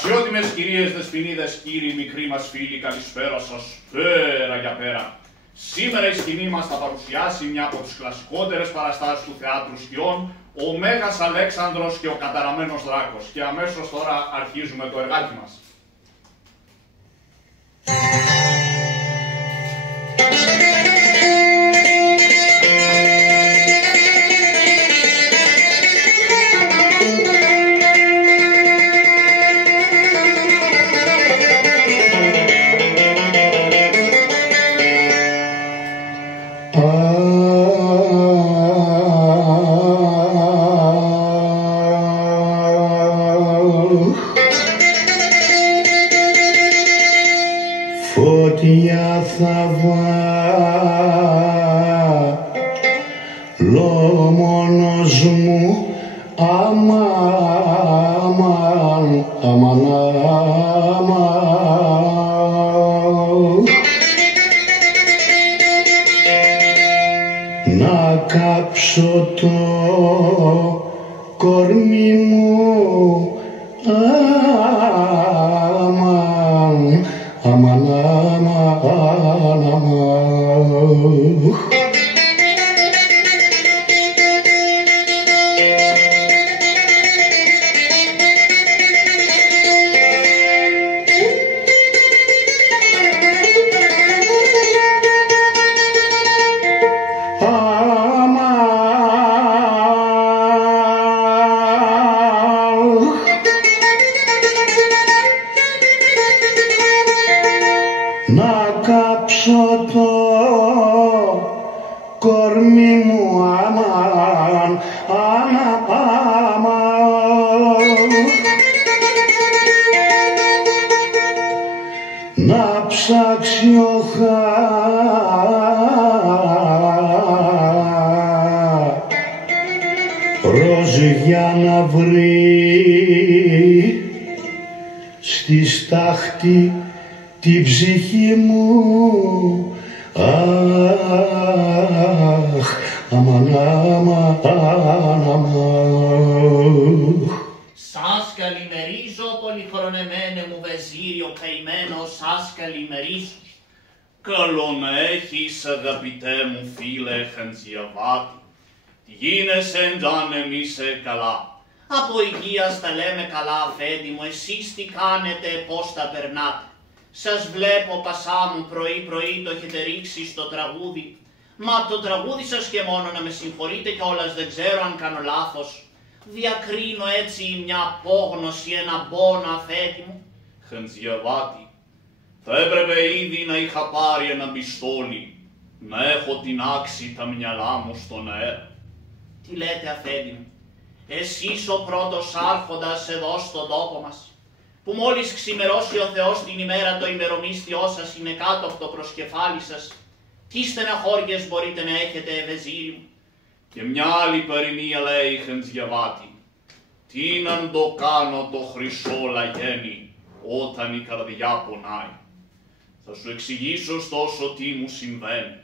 Αξιότιμες κυρίες, δεσποινίδες, κύριοι, μικροί μας φίλοι, καλησπέρα σας, πέρα για πέρα. Σήμερα η σκηνή μας θα παρουσιάσει μια από τις κλασικότερες παραστάσεις του θεάτρου σκιών, ο Μέγας Αλέξανδρος και ο καταραμένος Δράκος. Και αμέσως τώρα αρχίζουμε το εργάκι μας. Φωτιά θα βάλω μόνος μου, αμάν, αμάν, αμάν. Να κάψω το κορμί μου, αμάν, αμάν, αμάν, αμάν. Να κάψω το κορμί μου, αμάν, αμάν, αμάν. Να ψάξει ο χάρος για να βρει στη στάχτη την ψυχή μου, αχ, αμάν, αμάν, αμάν. Σας καλημερίζω, πολυχρονεμένε μου βεζίριο καημένο, σας καλημερίζω. Καλόν έχεις, αγαπητέ μου φίλε Χαντζιαβάτη. Τι γίνεσαι, εντάνε μη σε καλά. Από υγείας τα λέμε καλά, αφέντη μου, εσείς τι κάνετε, πώς τα περνάτε. Σας βλέπω, πασά μου, πρωί-πρωί το έχετε ρίξει στο τραγούδι. Μα το τραγούδι σας και μόνο, να με συγχωρείτε κιόλας, δεν ξέρω αν κάνω λάθος. Διακρίνω έτσι μια απόγνωση, ένα πόνο, αφέντη μου. Χαντζιαβάτη, θα έπρεπε ήδη να είχα πάρει ένα πιστόλι, να έχω τινάξει τα μυαλά μου στον αέρα. Τι λέτε, αφέντη μου, εσείς ο πρώτος άρχοντας εδώ στον τόπο μας, που μόλις ξημερώσει ο Θεός την ημέρα το ημερομίσθιό σας είναι κάτω από το προσκεφάλι σας, τι στεναχώριες μπορείτε να έχετε, ευεζίρι μου. Και μια άλλη παροιμία λέει, Χαντζιαβάτη, τι να το κάνω το χρυσό λαγένι όταν η καρδιά πονάει. Θα σου εξηγήσω ωστόσο τι μου συμβαίνει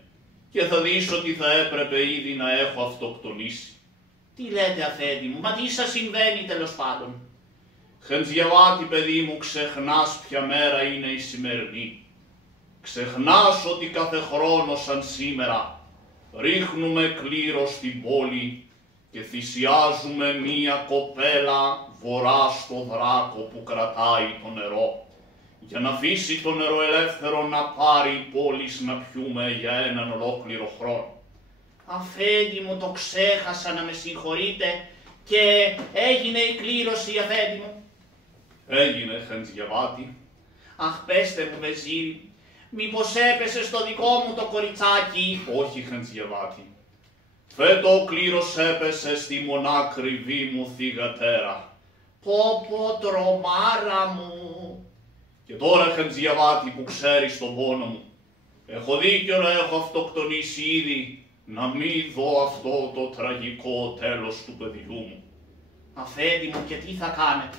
και θα δεις ότι θα έπρεπε ήδη να έχω αυτοκτονήσει. Τι λέτε, αφέντη μου, μα τι σας συμβαίνει τέλος πάντων. Χαντζιαβάτη, παιδί μου, ξεχνάς ποια μέρα είναι η σημερινή. Ξεχνάς ότι κάθε χρόνο σαν σήμερα ρίχνουμε κλήρο στην πόλη και θυσιάζουμε μία κοπέλα βορρά στο Δράκο που κρατάει το νερό, για να αφήσει το νερό ελεύθερο να πάρει η πόλη να πιούμε για έναν ολόκληρο χρόνο. Αφέντη μου, το ξέχασα, να με συγχωρείτε, και έγινε η κλήρωση, αφέντη μου. Έγινε, Χαντζιαβάτη. Αχ, πέστε μου, βεζίρι, μήπως έπεσε στο δικό μου το κοριτσάκι. Όχι, Χαντζιαβάτη. Φέτο ο κλήρος έπεσε στη μονάκριβή μου θυγατέρα. Πω, τρομάρα μου. Και τώρα, Χαντζιαβάτη, που ξέρεις τον πόνο μου, έχω δίκιο να έχω αυτοκτονήσει ήδη, να μην δω αυτό το τραγικό τέλος του παιδιού μου. Αφέντη μου, και τι θα κάνετε.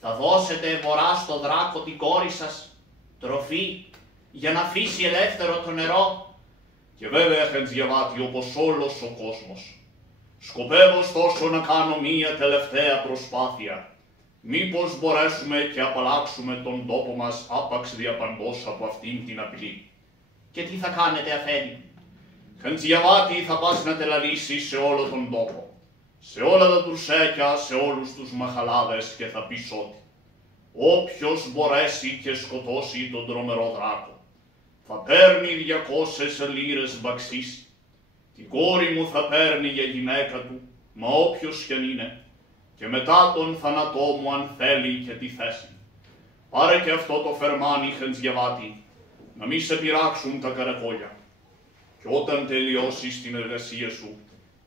Θα δώσετε βορρά στο Δράκο την κόρη σας, τροφή, για να αφήσει ελεύθερο το νερό. Και βέβαια, Χαντζιαβάτη, όπως όλος ο κόσμος, σκοπεύω ωστόσο να κάνω μία τελευταία προσπάθεια Μήπως μπορέσουμε και απαλλάξουμε τον τόπο μας άπαξ διαπαντός από αυτήν την απειλή. Και τι θα κάνετε, αφέντη? Χαντζιαβάτη, θα πας να τελαλήσεις σε όλο τον τόπο, σε όλα τα τουρσέκια, σε όλους τους μαχαλάδες και θα πεις ότι όποιος μπορέσει και σκοτώσει τον τρομερό δράκο, θα παίρνει 200 λίρες μπαξίση. Την κόρη μου θα παίρνει για γυναίκα του, μα όποιος κι αν είναι, και μετά τον θάνατό μου αν θέλει και τη θέση. Πάρε και αυτό το φερμάνι, Χαντζιαβάτη, να μη σε πειράξουν τα καρακόλια. Και όταν τελειώσεις την εργασία σου,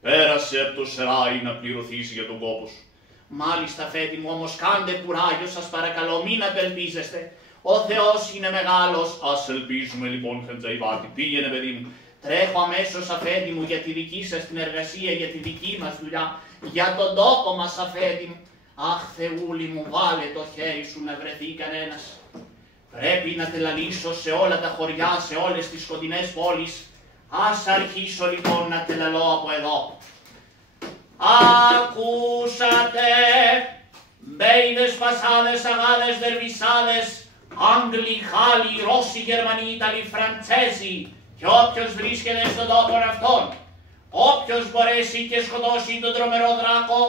πέρασε από το σεράι να πληρωθείς για τον κόπο σου. Μάλιστα, αφέντη μου, όμως κάντε κουράγιο, σας παρακαλώ, μην απελπίζεστε. Ο Θεός είναι μεγάλος. Ας ελπίζουμε λοιπόν, Χαντζιαβάτη, πήγαινε παιδί μου. Τρέχω αμέσως, αφέντη μου, για τη δική σας την εργασία, για τη δική μας δουλειά, για τον τόπο μας, αφέντη μου. Αχ, Θεούλη μου, βάλε το χέρι σου να βρεθεί κανένας. Πρέπει να τελαλήσω σε όλα τα χωριά, σε όλες τις κοντινές πόλεις. Ας αρχίσω λοιπόν να τελαλώ από εδώ. Ακούσατε, μπέιδες, πασάδες, αγάδες, δερβισάδες, Άγγλοι, Γάλλοι, Ρώσοι, Γερμανοί, Ιταλοί, Φραντσέζοι και όποιος βρίσκεται στον τόπο αυτόν, όποιος μπορέσει και σκοτώσει τον τρομερό δράκο,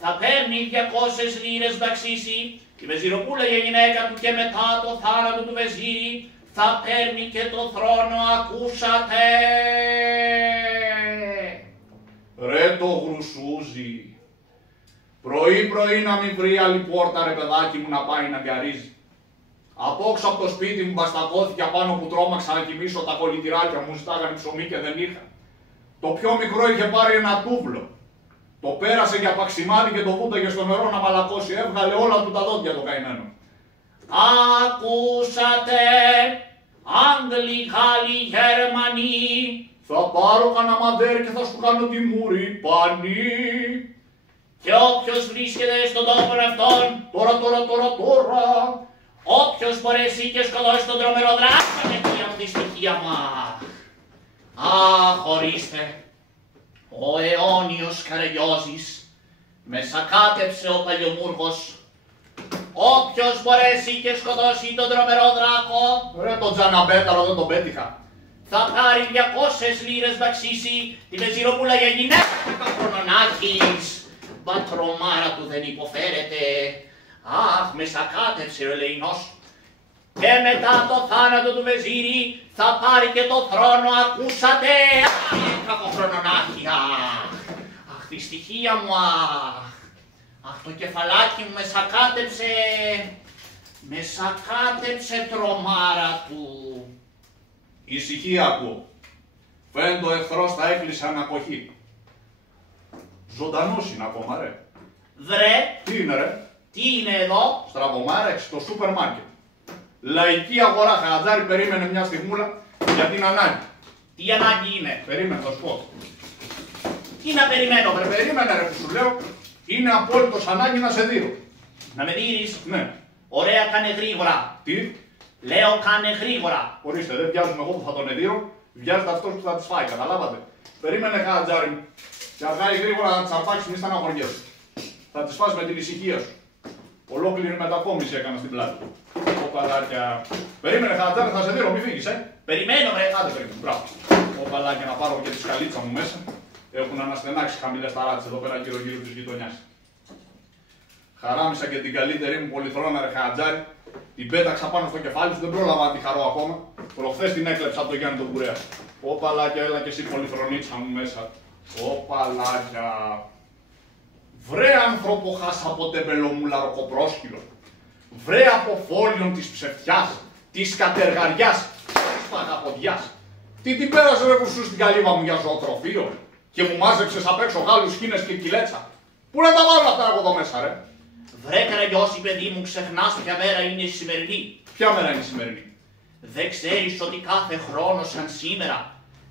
θα παίρνει 200 λίρες μπαξίση, τη βεζιροπούλα για γυναίκα του και μετά το θάνατο του βεζίρι θα παίρνει και το θρόνο. Ακούσατε? Ρε το γρουσούζι, πρωί-πρωί να μην βρει άλλη πόρτα, ρε παιδάκι μου, να πάει να γκαρίζει. Απόξω από το σπίτι μου μπαστακώθηκε απάνω που τρόμαξα να κοιμήσω, τα κολλητηράκια μου ζητάγανε ψωμί και δεν είχα. Το πιο μικρό είχε πάρει ένα τούβλο. Το πέρασε για παξιμάδι και το βούταγε στο νερό να μαλακώσει. Έβγαλε όλα του τα δόντια το καημένο. Ακούσατε, Άγγλοι, Γάλλοι, Γερμανοί. Θα πάρω κανένα μαντέρ και θα σου κάνω τη μουρή πανί. Και όποιος βρίσκεται στον τόπο αυτόν, Τώρα. όποιος μπορέσει και σκοτώσει τον τρομερό δράκο, και τη δυστυχία μου. Αχ, ορίστε, ο αιώνιος Καραγιώζης με σακάτεψε ο παλιομούργος. Όποιος μπορέσει και σκοτώσει τον τρομερό δράκο, Ρε τον τζαναμπέταρο δεν τον πέτυχα. θα πάρει 200 λίρες μπαξίση, τη βεζιροπούλα για γυναίκα του Καχρονονάκης. Μπα τρομάρα του δεν υποφέρεται. Αχ, με σακάτεψε ο ελεηνός. Και μετά το θάνατο του βεζίρι θα πάρει και το θρόνο. Ακούσατε? Αχ, Κακοχρονονάκη, αχ, τη στοιχεία μου, αχ, το κεφαλάκι μου με σακάτεψε. Με σακάτεψε τρομάρα του. Ησυχία ακούω. Φαίνεται ο εχθρός θα έκλεισε ανακοχή. Ζωντανός είναι ακόμα, ρε. Βρε, Τι είναι, ρε? τι είναι εδώ? Στραβομάρεξ στο σούπερ μάρκετ. Λαϊκή αγορά, Χατζάρη, περίμενε μια στιγμούλα για την ανάγκη. Τι ανάγκη είναι? Περίμενε, θα σου πω. Τι να περιμένω, βρε? Περίμενε, ρε, που σου λέω, είναι απόλυτος ανάγκη να σε δείρω. Να με δείρεις? Ναι. Ωραία, κάνε γρήγορα. Τι? Λέω, κάνε γρήγορα. Ορίστε, δεν βιάζουμε εγώ που θα τον εδείρω, βιάζεται αυτός που θα τις φάει, καταλάβατε. Περίμενε, Χατζάρη μου. Και αργά ή γρήγορα να τις αρπάξεις, μη στεναχωριέσαι. Θα τις φας με την ησυχία σου. Ολόκληρη μετακόμιση έκανα στην πλάτη. Ω παλάκια. Περίμενε, Χατζάρη, θα σε δείρω, μη φύγεις, Περιμένω, βρε. Άντε, περίμενε, μπράβο. Ω παλάκια, να πάρω και τη σκαλίτσα μου μέσα. Έχουν αναστενάξει χαμηλές ταράτσες εδώ πέρα γύρω-γύρω της γειτονιάς. Χαράμισα και την καλύτερη μου πολυθρόνα, ρε Χατζάρη. Την πέταξα πάνω στο κεφάλι σου, δεν πρόλαβα να τη χαρώ ακόμα. Προχθές την έκλεψα από τον Γιάννη τον Κουρέα. Ω παλάκια, έλα και εσύ πολυθρονίτσα μου μέσα. Ω παλάκια. Βρε άνθρωπο χάσα από τεμπελομούλα ροκοπρόσκυλο. Βρε από φόλιον της ψευτιάς, της κατεργαριάς, της παγαποδιάς. Τι την πέρασε ρε κουρσού στην καλύβα μου για ζωοτροφείο και μου μάζεψες απ' έξω γάλους, χίνες και κιλέτσα. Πού να τα βάλω αυτά εγώ εδώ μέσα, ρε? Βρε Καραγιώση, παιδί μου, ξεχνάς ποια μέρα είναι η σημερινή. Ποια μέρα είναι η σημερινή? Δεν ξέρεις ότι κάθε χρόνο σαν σήμερα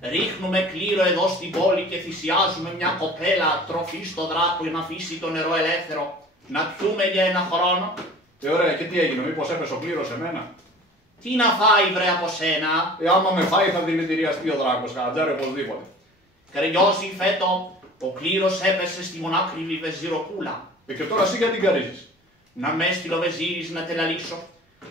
ρίχνουμε κλήρο εδώ στην πόλη και θυσιάζουμε μια κοπέλα τροφή στο δράκο για να αφήσει το νερό ελεύθερο, να πιούμε για ένα χρόνο? Ωραία, και τι έγινε, μήπως έπεσε ο κλήρος σε μένα? Τι να φάει βρε από σένα? Άμα με φάει θα δηλητηριαστεί ο δράκος, Χατζάρη, οπωσδήποτε. Καραγιώση, φέτο, ο κλήρος έπεσε στη μονάκριβη βεζιροπούλα. Και τώρα εσύ γιατί γκαρίζεις? Να με έστειλε ο Βεζίρης να τελαλήσω.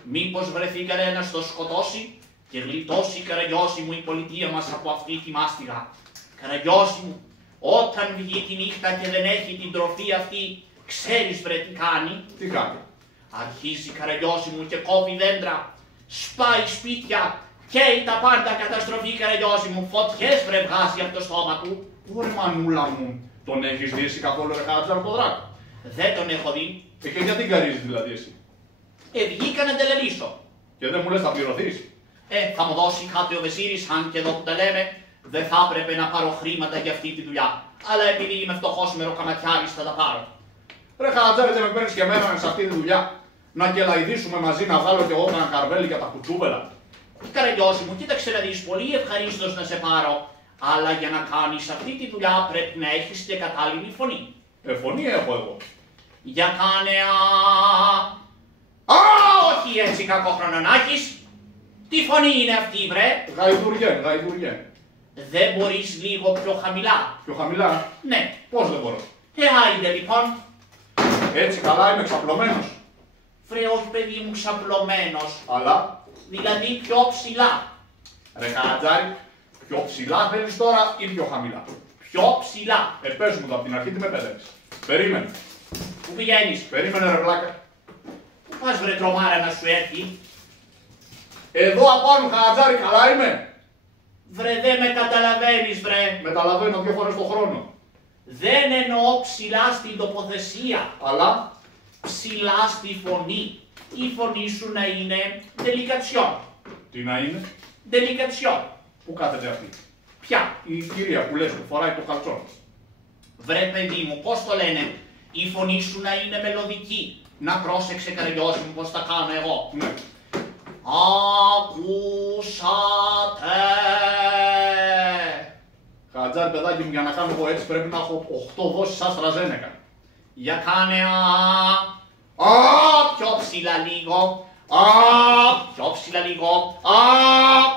Μήπως βρεθεί κανένας το σκοτώσει και γλιτώσει, Καραγιώση μου, η πολιτεία μας από αυτή τη μάστιγα. Καραγιώση μου, όταν βγει τη νύχτα και δεν έχει την τροφή αυτή, ξέρεις βρε τι κάνει? Τι κάνει? Αρχίζει, Καραγιώση μου, και κόβει δέντρα, σπάει σπίτια, καίει τα πάντα, καταστροφή, Καραγιώση μου, φωτιές βρε βγάζει από το στόμα του. Ωραία μανούλα μου, τον έχεις δει εσύ καθόλου ρε Χατζάρη το δράκο? Δεν τον έχω δει. Και γιατί γκαρίζεις δηλαδή εσύ? Βγήκα να τελελήσω. Και δεν μου λες θα πληρωθείς? Θα μου δώσει κάτι ο Βεζίρης, αν και εδώ που τα λέμε, δεν θα έπρεπε να πάρω χρήματα για αυτή τη δουλειά. Αλλά επειδή είμαι φτωχός μεροκαματιάρης θα τα πάρω. Ρε Χατζάρη, δεν με παίρνεις και εμένα σε αυτή τη δουλειά? Να κελαϊδίσουμε μαζί, να βγάλω κι εγώ ένα καρβέλι για τα κουτσούβελα. Καραγιώση μου, κοίταξε να δεις, πολύ ευχαρίστως να σε πάρω. Αλλά για να κάνεις αυτή τη δουλειά πρέπει να έχεις και κατάλληλη φωνή. Φωνή έχω εγώ. Για κάνε όχι έτσι κακόχρονο να έχεις. Τι φωνή είναι αυτή βρε? Γαϊδουριέν, γαϊδουριέν. Δεν μπορείς λίγο πιο χαμηλά? Πιο χαμηλά? Ναι. Πώς δεν μπορώ? Άιντε λοιπόν. Έτσι καλά είμαι ξαπλωμένος? Βρε όχι παιδί μου ξαπλωμένος. Αλλά? Δηλαδή πιο ψηλά. Ρε Χατζάρη, πιο ψηλά θέλεις τώρα ή πιο χαμηλά? Πιο ψηλά. Πες μου το από την αρχή τι με παιδεύεις. Περίμενε. Πού πηγαίνεις? Περίμενε ρε βλάκα. Πού πας βρε τρομάρα να σου έρθει? Εδώ απάνω Χατζάρη καλά είμαι? Βρε δεν με καταλαβαίνεις βρε. Μεταλαβαίνω 2 φορές το χρόνο. Δεν εννοώ ψηλά στην τοποθεσία. Αλλά? Ψηλά στη φωνή. Η φωνή σου να είναι δελικατσιόν. Τι να είναι? Δελικατσιόν. Πού κάθεται αυτή? Ποια? Η κυρία που λες που φοράει το καλτσόν. Βρε παιδί μου, πώς το λένε? Η φωνή σου να είναι μελωδική. Να πρόσεξε Καραγιώση μου πώς τα κάνω εγώ. Ναι. Ακούσατε. Χατζάρη παιδάκι μου, για να κάνω εγώ έτσι πρέπει να έχω 8 δόσεις AstraZeneca. Για κάνε πιο ψηλά λίγο. Πιο ψηλά λίγο.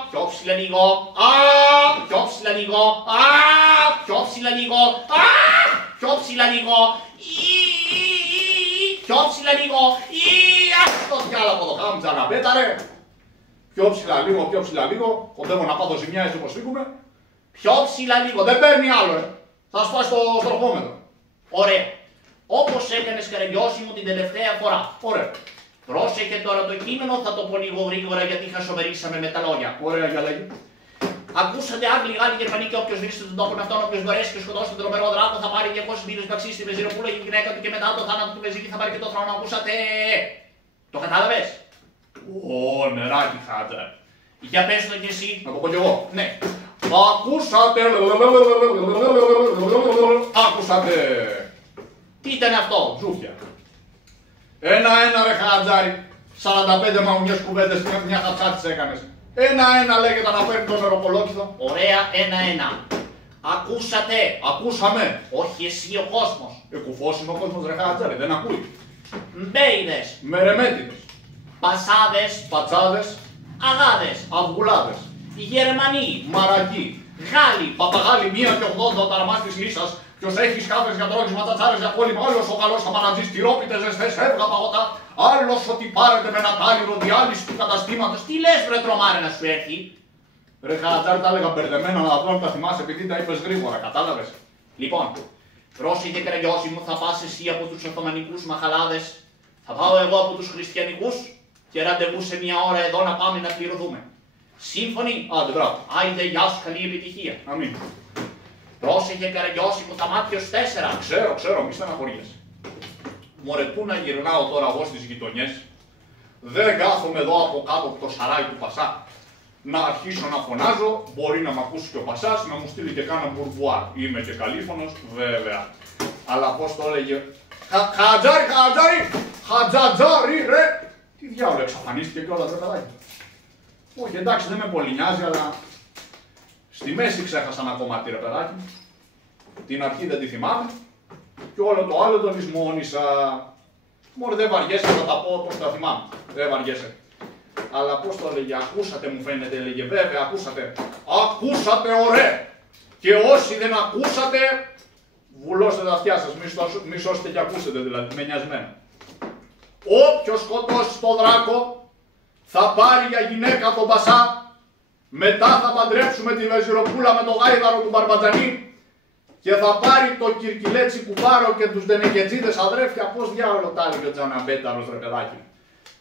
Πιο ψηλά λίγο. Πιο ψηλά λίγο. Πιο ψηλά λίγο. Πιο ψηλά λίγο. Πιο ψηλά λίγο. Το διάλογο από εδώ χάμτσα να πέτα ρε. Πιο ψηλά λίγο. Κοντεύω να πάω ζημιά έτσι όπως φύγουμε. Πιο ψηλά λίγο. Δεν παίρνει άλλο Θα σπάσει το στροφόμετρο. Ωραία. Όπως έκανες Καραγιώση μου την τελευταία φορά. Ωραία. Πρόσεχε τώρα το κείμενο, θα το πω λίγο γρήγορα γιατί χασομερίσαμε με τα λόγια. Ωραία για λέγει. Ακούσατε Άγγλοι, Γάλλοι, Γερμανοί και όποιος βρίσκεται τον τόπο με αυτόν, όποιος μπορέσει και σκοτώσει τον τρομερό δράκο θα πάρει 200 μοίρες μπαξί στη Βεζιροπούλα για τη γυναίκα του και μετά το θάνατο του Βεζίρη θα πάρει και το θρόνο. Ακούσατε? Το κατάλαβες? Νεράκι Χατζάρη. Για πες το κι εσύ. Να το πω κι εγώ. Ναι. Ακούσατε. Άκουσατε. Τι ήταν αυτό? Τζούφια. Ένα ρε Χατζάρη. 45 μαουνιές κουβέντες μια χαψά τις έκανες. Ένα λέγεται να παίρνει το νεροκολόκυθο. Ωραία, ένα. Ακούσατε. Ακούσαμε. Όχι εσύ ο κόσμος. Κουφός είναι ο κόσμος ρε Χατζάρη, δεν ακούει. Μπέιδες. Μερεμέτιδες. Πασάδες. Πατσάδες. Αγάδες. Αυγουλάδες. Γερμανοί. Μαρακοί. Γάλλοι. Παπαγάλοι 1 και 80 ο ταραμάς της λύσας. Ποιος έχει σκάφες για τρώγεις ματσατσάρες για κόλλημα. Άλλος ο καλός απανατζής τυρόπιτες ζεστές έβγα παγωτά. Άλλος ότι πάρετε με ένα τάλιρο διάλυση του καταστήματος. Τι λες βρε τρομάρα να σου έρθει? Ρε Χατζάρη τα έλεγα μπερδεμένα να δω αν τα θυμάσαι επειδή τα είπες γρήγορα, κατάλαβες. Λοιπόν, πρόσεχε Καραγιώση μου, θα πας εσύ από τους Οθωμανικούς μαχαλάδες, θα πάω εγώ από τους Χριστιανικούς και ραντεβού σε μια ώρα εδώ να πάμε να πληρωθούμε. Σύμφωνοι? Άντε, μπράβο. Άιντε, γεια σου, καλή επιτυχία. Αμήν. Πρόσεχε Καραγιώση μου, τα μάτια σου 4. Ξέρω, μη στεναχωριέσαι. Μωρέ, πού να γυρνάω τώρα εγώ στις γειτονιές. Δεν κάθομαι εδώ από κάτω από το σαράι του Πασά. Να αρχίσω να φωνάζω, μπορεί να μ' ακούσει και ο Πασάς, να μου στείλει και κάνα μπουρμπουάρ. Είμαι και καλήφωνος, βέβαια. Αλλά πώς το έλεγε. Χατζάρι, ρε! Τι διάολο, εξαφανίστηκε κιόλας ρε παιδάκι. Όχι, εντάξει, δεν με πολύ νοιάζει, αλλά στη μέση ξέχασα ένα κομμάτι ρε παιδάκι. Την αρχή δεν τη θυμάμαι. Και όλο το άλλο το λησμόνισα. Μωρέ, δεν βαριέσαι να τα πω πώς τα θυμάμαι. Δεν βαριέσαι. Αλλά πώς το έλεγε, ακούσατε μου φαίνεται, έλεγε, βέβαια ακούσατε. Ακούσατε, ωραία! Και όσοι δεν ακούσατε, βουλώστε τα αυτιά σας, μη σώσετε και ακούσετε δηλαδή, με νοιασμένα. Όποιος σκοτώσει τον δράκο θα πάρει για γυναίκα τον Πασά. Μετά θα παντρέψουμε τη Βεζιροπούλα με το γάιδαρο του Μπαρμπατζανή και θα πάρει το Κυρκυλέτσι κουμπάρο και τους Ντενεκετζίδες αδρέφια. Πώς διάολο τα έλεγε ο Τζαναμπέταρος ρε παιδάκι.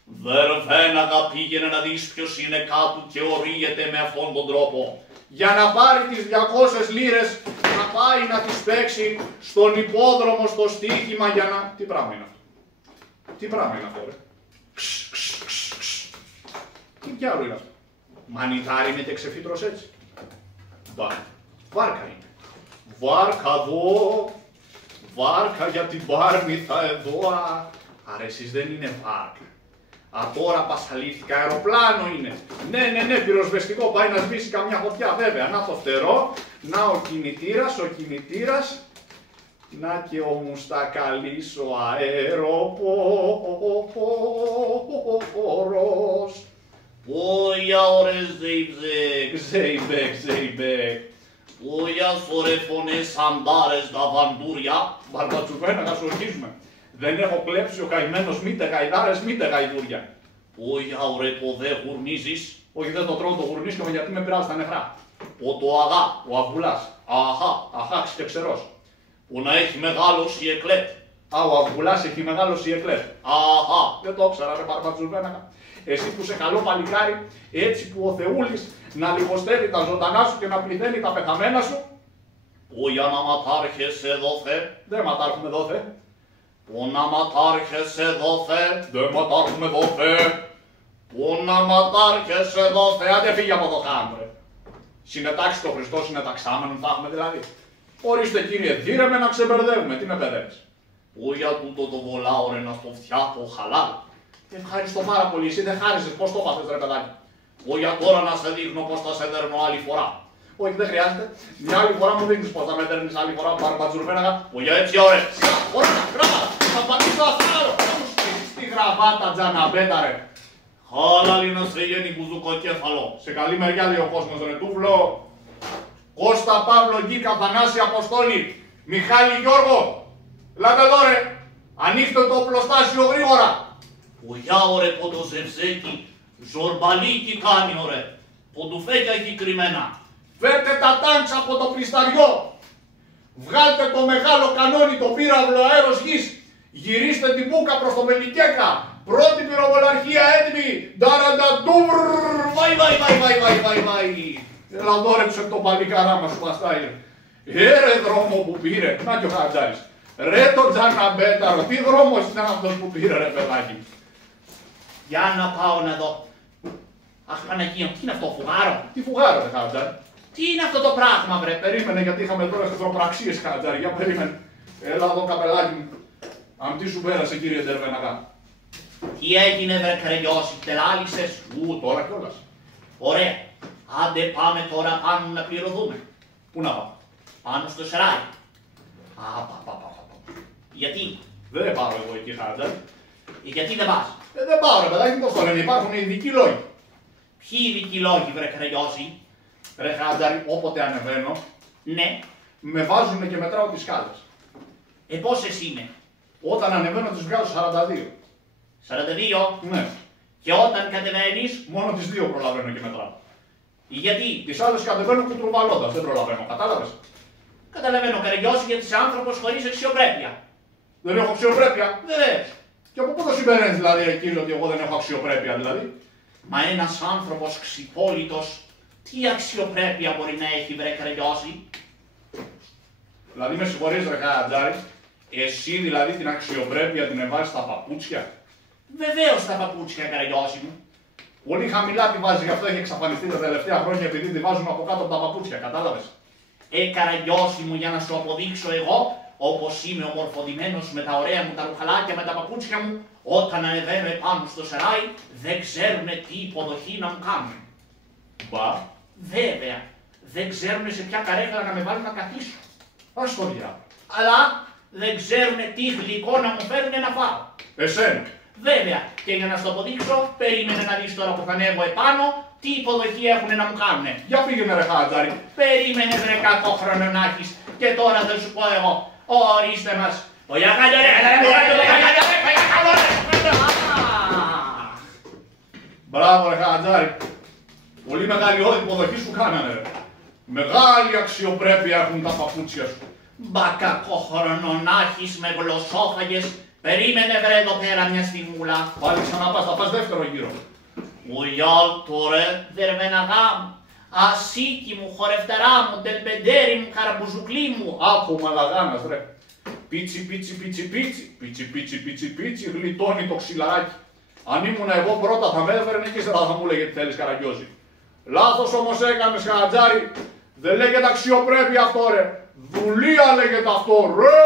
Δερβέναγα, πήγαινε να δεις ποιος είναι κάτω και ορίεται με αυτόν τον τρόπο. Για να πάρει τις 200 λίρες να πάει να τις παίξει στον υπόδρομο στο στοίχημα για να... Τι πράγμα είναι αυτό? Τι πράγμα είναι αυτό ρε? Τι κι άλλο είναι αυτό? Μανιτάρι με τεξεφύτρος έτσι. Βάρκα είναι. Βάρκα εδώ. Βάρκα για την Πάρνηθα εδώ. Άρα εσείς δεν είναι βάρκα. Τώρα πασαλήθηκα, αεροπλάνο είναι. Ναι, πυροσβεστικό, πάει να σβήσει καμιά φωτιά βέβαια. Να το φτερό, να ο κινητήρας. Να και ο Μουστακαλής ο αεροπόρος. Πόια ώρες ζεϊμπέκ. Πόια σωρε φωνές αντάρες τα βαντούρια. Μπαρμπατσουβένα να σου αρχίσουμε. Δεν έχω κλέψει ο καημένος μήτε γαϊδάρες μήτε γαϊδούρια. Πόια ωρε ποδέ γουρνίζεις. Όχι δεν το τρώω το γουρνίσκιο γιατί με πειράζει τα νεφρά. Το αγά, ο αυγουλάς. Αχά ξερός. Που να έχει μεγάλωση η εκλέπ. Ο αυγουλάς έχει μεγάλωση η εκλέπ. Δεν το ήξερα ρε Μπαρμπατσουβένα. Εσύ που είσαι καλό παλικάρι, έτσι που ο Θεούλης να λιγοστεύει τα ζωντανά σου και να πληθαίνει τα πεθαμένα σου. Που για να ματάρχεσαι δόθε. Δεν ματάρχουμε δόθε. Που να ματάρχεσαι δόθε. Δεν ματάρχουμε δόθε. Που να ματάρχεσαι δόθε. Άντε φύγει από το χάμ ρε. Συνετάξει το Χριστό συνεταξάμενον θα έχουμε δηλαδή. Ορίστε κύριε δίρεμε να ξεμπερδεύουμε. Τι με παιδεύεις. Που για τούτο το βολάω ρε να στο φτιάχω χαλάλ. Ευχαριστώ πάρα πολύ. Εσύ δεν χάρισες. Πώς το πάθες ρε παιδάκι. Για τώρα να σε δείχνω πώς θα σε δέρνω άλλη φορά. Όχι, δεν χρειάζεται. Μια άλλη φορά μου δείχνεις πώς θα με δέρνεις άλλη φορά. Μπαρμπατζουρβέναγα. Για έτσι ωραία. Σιγά, ωραία, γράμματα. Θα πατήσω ασάρο. Θα μου στήσεις τη γραβάτα Τζαναμπέτα ρε. Χάλαλη να σε γίνει μπουζουκοκέφαλο. Σε καλή μεριά λέει ο κόσμος ρε τούβλο. Κώστα Παύλο Γκίκα Θανάση Αποστόλη. Μιχάλη Γιώργο. Λάτε εδώ ρε. Ανοίξτε το οπλοστάσιο γρήγορα. Ογιά ωρε ποντοζευζέκι, ζορμπαλίκι κάνει ωρε, ποντουφέκια έχει κρυμμένα. Φέρτε τα τάγκς από το πλισταριό, βγάλτε το μεγάλο κανόνι, το πύραυλο αέρος γης, γυρίστε την μπούκα προς το Μελικέκα, πρώτη πυροβολαρχία έτοιμη, νταρανταντούρ, βαϊ. Έλα δόρεψε το παλικαρά μας που αστάει. Ρε δρόμο που πήρε, να και ο Χατζάρης. Ρε το Τζαναμπέταρο, τι δρόμος ήταν αυτός που πήρε ρε παιδάκι. Για να πάω να δω. Αχ Παναγία, τι είναι αυτό, φουγάρο. Τι φουγάρο ρε Χατζάρη. Τι είναι αυτό το πράγμα βρε. Περίμενε γιατί είχαμε τώρα εχθροπραξίες Χατζάρη, για περίμενε. Έλα εδώ καπελάκι μου. Αν τι σου πέρασε κύριε Ντερβέναγα. Τι έγινε βρε Κρελιώση, τελάλησες. Τώρα κιόλας. Ωραία. Άντε πάμε τώρα πάνω να πληρωθούμε. Πού να πάω. Πάνω στο σεράι. Γιατί. Δεν πάω εγώ εκεί Χατζάρη. Γιατί δεν πας. Δεν πάω ρε παιδάκι, πώς το λένε, υπάρχουν ειδικοί λόγοι. Ποιοι ειδικοί λόγοι βρε Κρελιώση. Ρε Χατζάρη, όποτε ανεβαίνω, Ναι. με βάζουνε και μετράω τις σκάλες. Πόσες είναι. Όταν ανεβαίνω τις βγάζω 42. 42. Ναι. Και όταν κατεβαίνεις. Μόνο τις δύο προλαβαίνω και μετράω. Γιατί. Τις άλλες κατεβαίνω κουτρουβαλώντας, δεν προλαβαίνω, κατάλαβες. Καταλαβαίνω Καραγιώση γιατί είσαι άνθρωπος χωρίς αξιοπρέπεια. Δεν έχω αξιοπρέπεια. Βεβαίως. Και από πού το συμπεραίνεις δηλαδή εκεί ότι εγώ δεν έχω αξιοπρέπεια δηλαδή. Μα ένας άνθρωπος ξυπόλυτος, τι αξιοπρέπεια μπορεί να έχει βρε Καραγιώση. Δηλαδή με συγχωρείς ρε Χατζάρη, εσύ δηλαδή την αξιοπρέπεια την εβάζεις στα παπούτσια. Βεβαίως τα παπούτσια Καραγιώση μου. Πολύ χαμηλά τη βάζει, γι' αυτό έχει εξαφανιστεί τα τελευταία χρόνια επειδή τη βάζουν από κάτω από τα παπούτσια, κατάλαβες. Καραγιώση μου για να σου αποδείξω εγώ, όπως είμαι ομορφωδημένος με τα ωραία μου τα ρουχαλάκια, με τα παπούτσια μου, όταν ανεβαίνω επάνω στο σεράι, δεν ξέρουν τι υποδοχή να μου κάνουν. Μπα. Βέβαια, δεν ξέρουν σε ποια καρέκλα να με βάλουν να καθίσω. Ας το διάβολο. Αλλά δεν ξέρουν τι γλυκό να μου φέρουν να φάω. Εσένα. Βέβαια, και για να σου το αποδείξω, περίμενε να δεις τώρα που θα ανέβω επάνω, τι υποδοχή έχουν να μου κάνουνε. Για πήγαινε ρε Χατζάρη. Περίμενε βρε κακό χρόνο να έχεις και τώρα θα σου πω εγώ, ορίστε μας. Ο Γιακάλιο ρε, Μπράβο ρε Χατζάρη. Πολύ μεγάλη όρη υποδοχή σου κάνανε ρε. Μεγάλη αξιοπρέπεια έχουν τα παπούτσια σου. Μπα κακοχρονονάχης με γλωσσόφαγες, περίμενε βρε εδώ πέρα μια στιγμούλα. Πάλι ξανά πας, θα πας δεύτερο γύρο. Ουλιόλ τωρέ δερβεναγά μου, ασίκι μου, χορευταρά μου, τελπεντέρι μου, καραμπουζουκλί μου. Άκου μαλαγάνας ρε. Πίτσι πίτσι πίτσι πίτσι, πίτσι πίτσι πίτσι πίτσι, γλιτώνει το ξυλαράκι. Αν ήμουν εγώ πρώτα θα με έφερνε και ύστερα θα μου λέγε τι θέλεις Καραγκιόζη. Λάθος όμως έκανες Χατζάρη. Δεν λέγεται αξιοπρέπεια αυτό ρε. Δουλεία λέγεται αυτό ρε.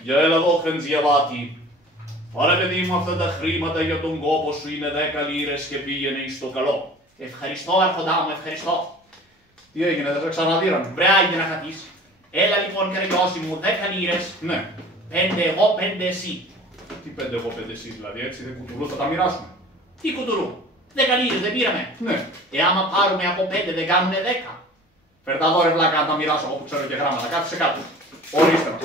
Για έλα εδώ Χεντζιαβάτη. Πάρε παιδί μου αυτά τα χρήματα για τον κόπο σου, είναι 10 λίρες και πήγαινε εις το καλό. Ευχαριστώ αρχοντά μου, ευχαριστώ. Τι έγινε, δεν σε ξαναδίρανε. Βρε άιντε να χαθείς. Έλα λοιπόν Καραγκιόζη μου, 10 λίρες. Ναι. 5 εγώ, 5 εσύ. Τι 5 εγώ 5 εσύ δηλαδή, έτσι δεν κουτουλού, θα τα μοιράσουμε. Τι κουτουρού, 10 λίρες δεν πήραμε. Ναι. Άμα πάρουμε από 5 δεν κάνουνε 10. Φέρτα εδώ ρε βλάκα να τα μοιράσω εγώ που ξέρω και γράμματα. Κάτσε κάτω. Ορίστε μας.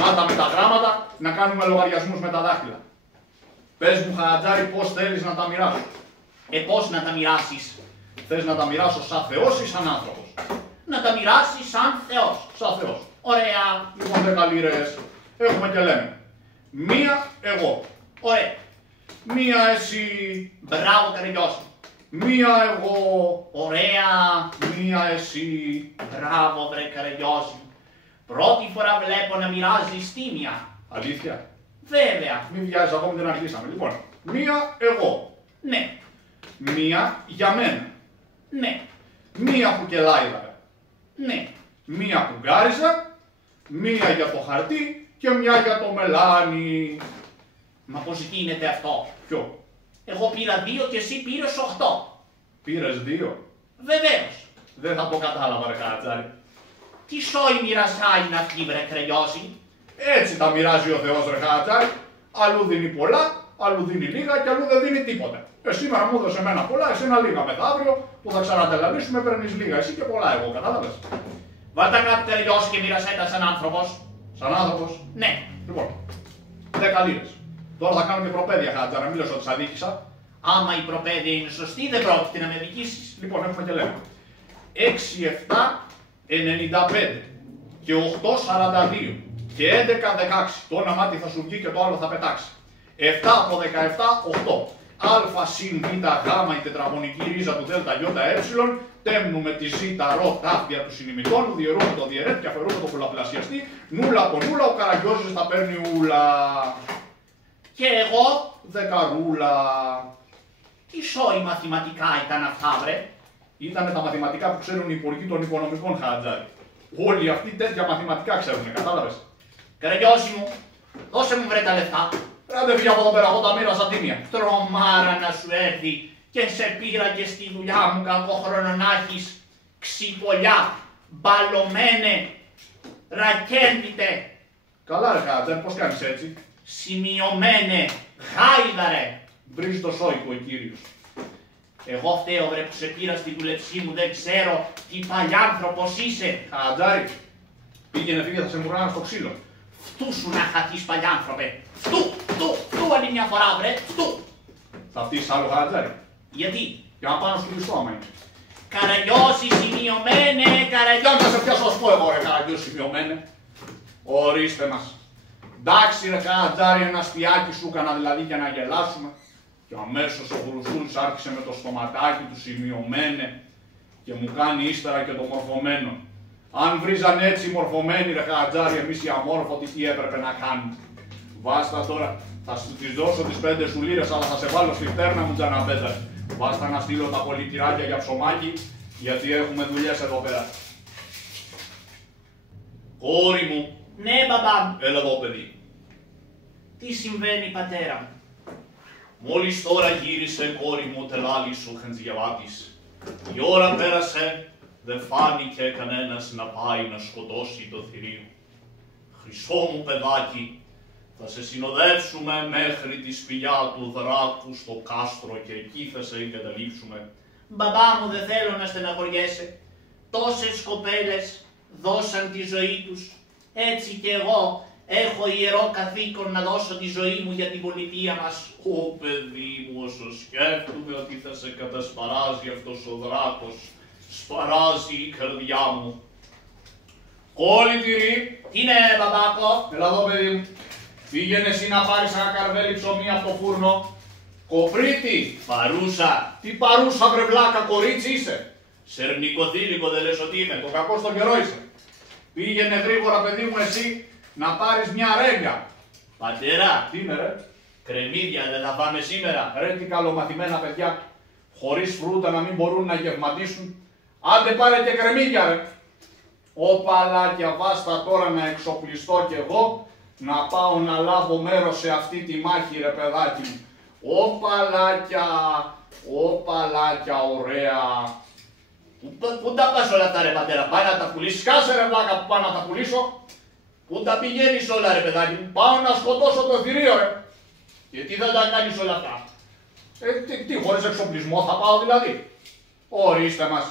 Μάτα με τα γράμματα να κάνουμε λογαριασμούς με τα δάχτυλα. Πες μου Χατζάρη πώς θέλεις να τα μοιράσω. Πώς να τα μοιράσεις. Θες να τα μοιράσω σαν Θεός ή σαν άνθρωπος. Να τα μοιράσεις σαν Θεός. Σαν Θεός. Ωραία. Λοιπόν 10 λίρες έχουμε και λέμε. Μία εγώ. Ωραία. Μία εσύ. Μπράβο Καραγκιόζη. Μία εγώ. Ωραία. Μία εσύ. Μπράβο βρε Καραγκιόζη. Πρώτη φορά βλέπω να μοιράζεις τίμια. Αλήθεια. Βέβαια. Μην βιάζεις, ακόμη δεν αρχίσαμε. Λοιπόν, μία εγώ. Ναι. Μία για μένα. Ναι. Μία που κελάιδα. Ναι. Μία που γκάριζα. Μία για το χαρτί και μια για το μελάνι. Μα πώς γίνεται αυτό. Ποιο. Εγώ πήρα 2 και εσύ πήρες 8. Πήρες 2. Βεβαίως. Δεν θα το κατάλαβα ρε Χατζάρη. Τι σόη μοιρασιά είναι αυτή βρε Καραγκιόζη. Έτσι τα μοιράζει ο Θεός ρε Χατζάρη. Αλλού δίνει πολλά, αλλού δίνει λίγα και αλλού δεν δίνει τίποτα. Σήμερα μου έδωσε εμένα πολλά, εσένα λίγα. Μεθαύριο που θα ξανατελανίσουμε παίρνεις λίγα. Εσύ και πολλά εγώ, κατάλαβες. Βάλτε κάτι Καραγκιόζη και μοίρασέ τα σαν άνθρωπος. Σαν άνθρωπος. Ναι. Λοιπόν, 10 λίρες. Τώρα θα κάνω και προπαίδεια Χατζάρη, μην λες ότι σ' αδίκησα. Άμα η προπαίδεια είναι σωστή δεν πρόκειται να με δικήσεις. Λοιπόν, έχουμε και λέμε. 6, 7, 95 και 8, 42 και 11, 16. Το όνομά τι θα σου βγει και το άλλο θα πετάξει. 7 από 17, 8. Α συν β γ η τετραγωνική ρίζα του δ ι ε. Τέμνουμε τη ζ ρο τάφια του συνημιτώνου, διαιρούμε το διαιρέτ και αφαιρούμε το πολλαπλασιαστή. Νούλα από νούλα, ο Καραγκιόζης θα παίρνει ούλα. Και εγώ. Δεκαρούλα. Τι σόη μαθηματικά ήταν αυτά βρε. Ήτανε τα μαθηματικά που ξέρουν οι υπουργοί των οικονομικών Χατζάρη. Όλοι αυτοί τέτοια μαθηματικά ξέρουν, κατάλαβες. Καραγκιόζη μου, δώσε μου βρε τα λεφτά. Άντε βγει από εδώ πέρα, εγώ τα μοίρασα τίμια. Τρομάρα να σου έρθει και σε πήρα και στη δουλειά μου κακόχρονο να έχεις ξυπολιά, μπαλωμένε, ρακέντιτε, Καλά ρε Χατζάρη, πώς κάνεις έτσι. σημειωμένε, γάιδαρε. Βρίζει το σόικο ο κύριος. Εγώ φταίω βρε που σε πήρα στη δουλεψή μου, δεν ξέρω τι παλιάνθρωπος είσαι. Χατζάρη, πήγαινε φύγε, θα σε μουράνε στο ξύλο. Φτού σου να χαθείς παλιάνθρωπε. Φτού άλλη μια φορά βρε, φτού. Θα φτύσεις άλλο Χατζάρη. Γιατί. Για να πάνω στο λιστό άμα είναι. Καραγκιόζη σημειωμένε, Για Καραγκιόζη. να σε πιάσω να σου πω εγώ ρε Καραγκιόζη σημειωμένε. Ορίστε μας. Εντάξει ρε Χατζάρη, ένα αστιάκι σου έκανα δηλαδή για να γελάσουμε. Και αμέσως ο Βρουστούλης άρχισε με το στοματάκι του σημειωμένε και μου κάνει ύστερα και το μορφωμένο. Αν βρίζαν έτσι οι μορφωμένοι ρε Χατζάρη, εμείς οι αμόρφωτοι τι έπρεπε να κάνουμε. Βάστα τώρα, θα σου τις δώσω τις 5 σου λίρες, αλλά θα σε βάλω στη φτέρνα μου τζαναμπέτα. Βάστα να στείλω τα πολιτηράκια για ψωμάκι, γιατί έχουμε δουλειές εδώ πέρα. Κόρη μου, Ναι μπαμπά μου. έλα εδώ παιδί. Τι συμβαίνει πατέρα μου. Μόλις τώρα γύρισε κόρη μου τελάλη σου Χεντζιαβάτης. Η ώρα πέρασε, δεν φάνηκε κανένας να πάει να σκοτώσει το θηρίο. Χρυσό μου παιδάκι, θα σε συνοδεύσουμε μέχρι τη σπηλιά του Δράκου στο κάστρο και εκεί θα σε εγκαταλείψουμε. Μπαμπά μου δεν θέλω να στεναχωριέσαι. Τόσες κοπέλες δώσαν τη ζωή τους. Έτσι κι εγώ Έχω ιερό καθήκον να δώσω τη ζωή μου για την πολιτεία μας. Ω παιδί μου, όσο σκέφτομαι ότι θα σε κατασπαράζει αυτός ο δράκος, σπαράζει η καρδιά μου. Κόλλητηρη, Τι είναι, μπαμπάκο? έλα εδώ παιδί μου. Πήγαινε εσύ να πάρεις ένα καρβέλι ψωμί από το φούρνο. Κοπρίτη, Παρούσα. τι παρούσα βρε βλάκα, κορίτσι είσαι. Σερνικοθήλικο δεν λες ότι είναι. Το κακό στον καιρό είσαι. Πήγαινε γρήγορα παιδί μου εσύ να πάρεις μια ρέγγα. Πατέρα, Τι είναι ρε. κρεμμύδια δεν θα πάμε σήμερα. Ρε τι καλομαθημένα παιδιά, χωρίς φρούτα να μην μπορούν να γευματίσουν. Άντε πάρε και κρεμμύδια ρε. Ω παλάκια, βάστα τώρα να εξοπλιστώ κι εγώ, να πάω να λάβω μέρος σε αυτή τη μάχη ρε παιδάκι μου. Ω παλάκια ωραία. Πού τα πας όλα αυτά ρε πατέρα, πάει να τα πουλήσεις? Σκάσε ρε βλάκα που πάω να τα πουλήσω. Πού τα πηγαίνεις όλα ρε παιδάκι μου? Πάω να σκοτώσω το θηρίο ρε. Και τι θα τα κάνεις όλα αυτά? Τι χωρίς εξοπλισμό θα πάω δηλαδή. Ορίστε μας.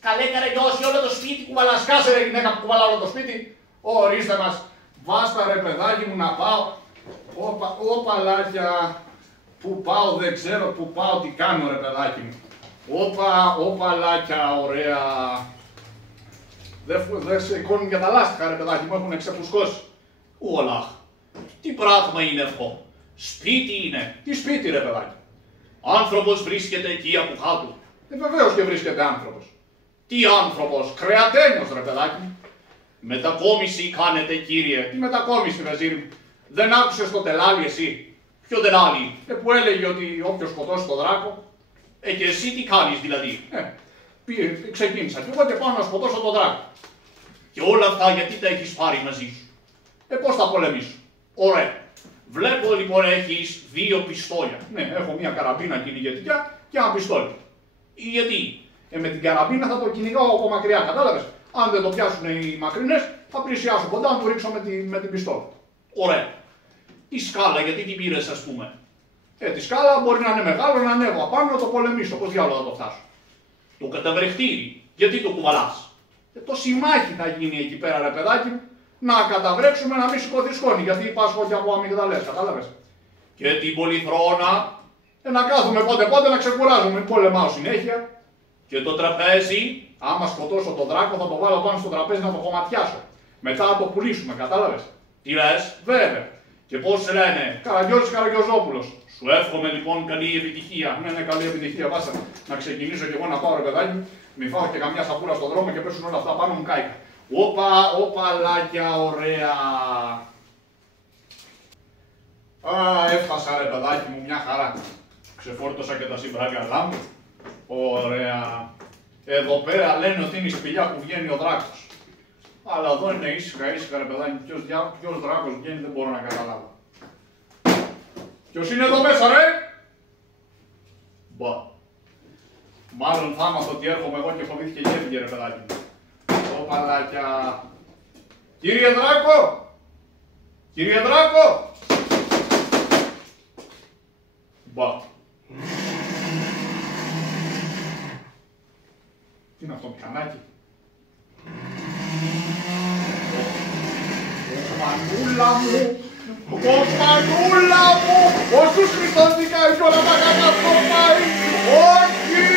Καλέ καραγιώσει όλο το σπίτι κουβαλάς. Σκάσε ρε γυναίκα που κουβαλά όλο το σπίτι. Ορίστε μας. Βάστα ρε παιδάκι μου να πάω. Ω παλάκια. Πού πάω δεν ξέρω πού πάω τι κάνω ρε παιδάκι μου. Ω παλάκια ωραία. Δεν σηκώνουν για τα λάστιχα ρε παιδάκι μου, έχουν ξεφουσκώσει. Όλαχ. Τι πράγμα είναι αυτό? Σπίτι είναι. Τι σπίτι ρε παιδάκι. Άνθρωπος βρίσκεται εκεί από κάτω. Βεβαίως και βρίσκεται άνθρωπος. Τι άνθρωπος? Κρεατένιος ρε παιδάκι μου. Μετακόμιση κάνετε κύριε. Τι μετακόμιση βεζίρι μου. Δεν άκουσες το τελάλι εσύ. Ποιο δεν άλλη? Που έλεγε ότι όποιος σκοτώσει τον δράκο. Και εσύ τι κάνεις δηλαδή? Ξεκίνησα και εγώ και πάω να σκοτώσω τον δράκο. Και όλα αυτά γιατί τα έχεις πάρει μαζί σου? Πώς θα πολεμήσω. Ωραία. Βλέπω λοιπόν έχεις 2 πιστόλια. Ναι, έχω μια καραμπίνα κυνηγετικά και ένα πιστόλι. Γιατί? Με την καραμπίνα θα το κυνηγάω από μακριά, κατάλαβες. Αν δεν το πιάσουν οι μακρινές, θα πλησιάσω κοντά να του ρίξω με την πιστόλη. Ωραία. Τη σκάλα γιατί την πήρες ας πούμε? Τη σκάλα μπορεί να είναι μεγάλο, να ανέβω απάνω να το πολεμήσω. Πώς διάλογο θα το φτάσω. Το καταβρεχτήρι. Γιατί το κουβαλάς? Το συμμάχι θα γίνει εκεί πέρα ρε παιδάκι μου. Να καταβρέξουμε να μην σηκωθεί σκόνη. Γιατί πάσχω και από αμυγδαλές, κατάλαβες. Και την πολυθρόνα. Να κάθομαι πότε να ξεκουράζομαι. Μην πολεμάω συνέχεια. Και το τραπέζι. Άμα σκοτώσω τον δράκο θα το βάλω πάνω στο τραπέζι να το κομματιάσω. Μετά να το πουλήσουμε, κατάλαβες. Τι λες? Βέβαια. Και πώς σε λένε? Καραγκιόζης Καραγκιόζόπουλος. Σου εύχομαι λοιπόν καλή επιτυχία. Ναι, καλή επιτυχία. Βάστα να ξεκινήσω κι εγώ να πάω ρε παιδάκι μου. Μην φάω και καμιά σαπούρα στον δρόμο και πέσουν όλα αυτά πάνω μου κάηκα. Όπαλάκια ωραία. Έφτασα ρε παιδάκι μου, μια χαρά. Ξεφόρτωσα και τα συμπράγκαλά μου. Ωραία. Εδώ πέρα λένε ότι είναι η σπηλιά που βγαίνει ο δράκος. Αλλά εδώ είναι ήσυχα ρε παιδάκι. Ποιος δράκος βγαίνει δεν μπορώ να καταλάβω. Ποιος είναι εδώ μέσα ρε? Μπα. Μάλλον θα άμαθω ότι έρχομαι εγώ και φοβήθηκε και έφυγε ρε παιδάκι μου. Παλάκια. Κύριε Δράκο! Κύριε Δράκο! Μπα. Τι είναι αυτό, μηχανάκι? Μανούλα μου! Μανούλα μου! Όσους Χριστός δικάει κι όλα τα κακά πάει! Όχι!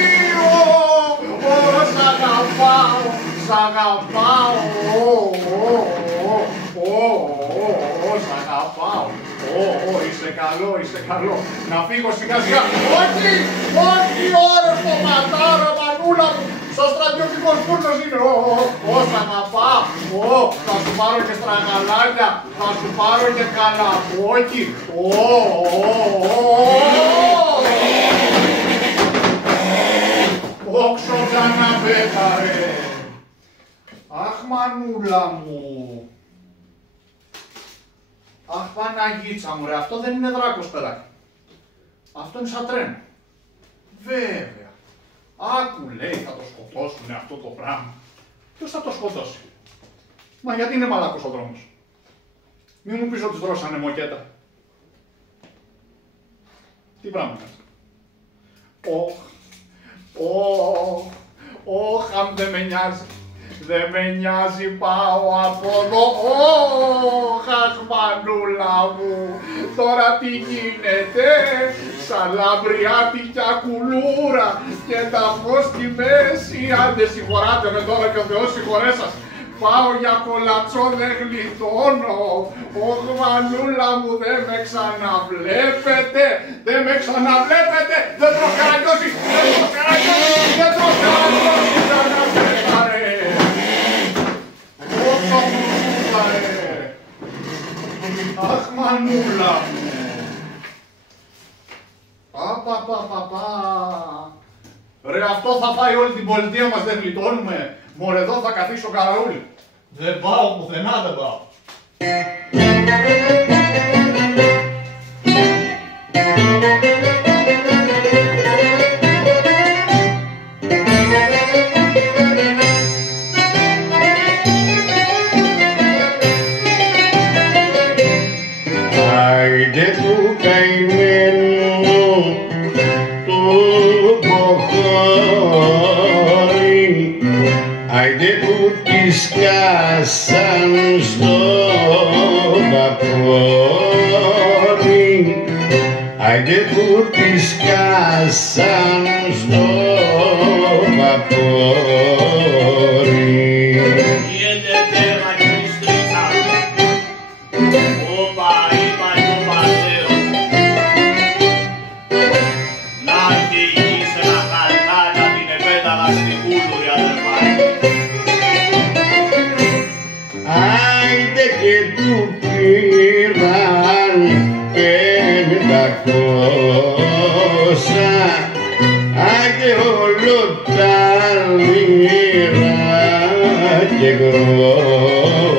Σ' αγαπάω! Σ' αγαπάω! Σ' αγαπάω! Είσαι καλό, είσαι καλό! Να φύγω σιγά σιγά! Όχι! Όχι! Ωρες το ματάρα, μανούλα μου! Στο στρατιωτικός φούρνος είναι! Σ' αγαπάω! Θα σου πάρω και στραγαλάκια! Θα σου πάρω και καλαπόκι! Όξο ξαναπέτα ρε! Αχ μανούλα μου! Αχ Παναγίτσα μου ρε, αυτό δεν είναι δράκος παιδάκι. Αυτό είναι σαν τρένο. Βέβαια. Άκου λέει θα το σκοτώσουνε αυτό το πράγμα. Ποιος θα το σκοτώσει? Μα γιατί είναι μαλάκος ο δρόμος? Μη μου πεις ότι δρώσανε μοκέτα. Τι πράγμα είναι αυτό? Ωχ, αν δεν με νοιάζει. δεν με νοιάζει, πάω από εδώ. Αχ, μανούλα μου, τώρα τι γίνεται? Σαν λαμπριάτικια κουλούρα και τα φως στη μέση. Άντε συγχωράτε με τώρα και ο Θεός συγχωρέ σας. Πάω για κολατσό, δεν γλιτώνω. Ωχ, μανούλα μου, δεν με ξαναβλέπετε. Δεν με ξαναβλέπετε. Δεν το καραγκιώσει. Δεν το καραγκιώσει. Δεν το καραγκιώσει. Ξαναβλέπα ρε. Όσο μπουρούσα ρε. Αχ, μανούλα μου. Πα. Ρε, αυτό θα φάει όλη την πολιτεία μας, δεν γλιτώνουμε. Μωρέ, εδώ θα καθίσω καραούλι. Δεν πάω πουθενά, δεν πάω. Άιντε του καημένου του ποχώρη, άιντε που τη σκάσαν στο βαπόρι, άιντε που τη σκάσαν στο βαπόρι. Γίνεται τέρμα και τη στρίτσα. Όπα, είπα το Πατέο. Να και εκεί σε ένα χαρτά να την επέταγα στην κούλουρη, αδερφάκι. Άιντε και του πήραν 500, άιντε όλο τα λίρα και γρόσα.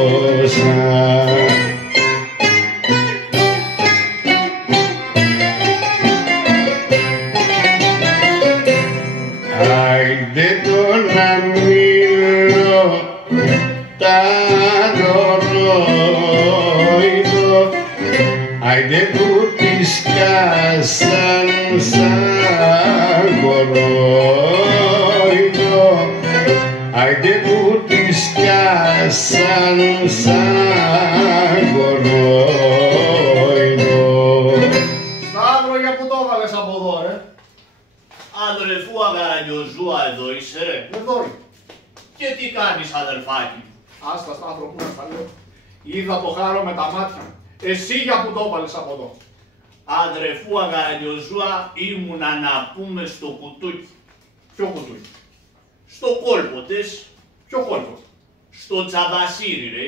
Άιντε τον αμήλο τα ρολόιδο, άιντε που τη σκάσαν σαν κορόιδο, άιντε που τη σκάσαν σαν κορόιδο. Σταύρο, για που το έβαλες από εδώ, ρε? Αδερφού Αγαραγιοζούα, εδώ είσαι ρε. Εδώ είναι. Και τι κάνεις, αδερφάκι μου? Άστα, Σταύρο, πού να στα λέω. Είδα το χάρο με τα μάτια μου. Εσύ για που το έβαλες από εδώ? Αδερφού Αγαραγιοζούα, ήμουνα να πούμε στο κουτούκι. Ποιο κουτούκι? Στο κόλπο της, Ποιο κόλπο? στο τσαμπασίρι ρε.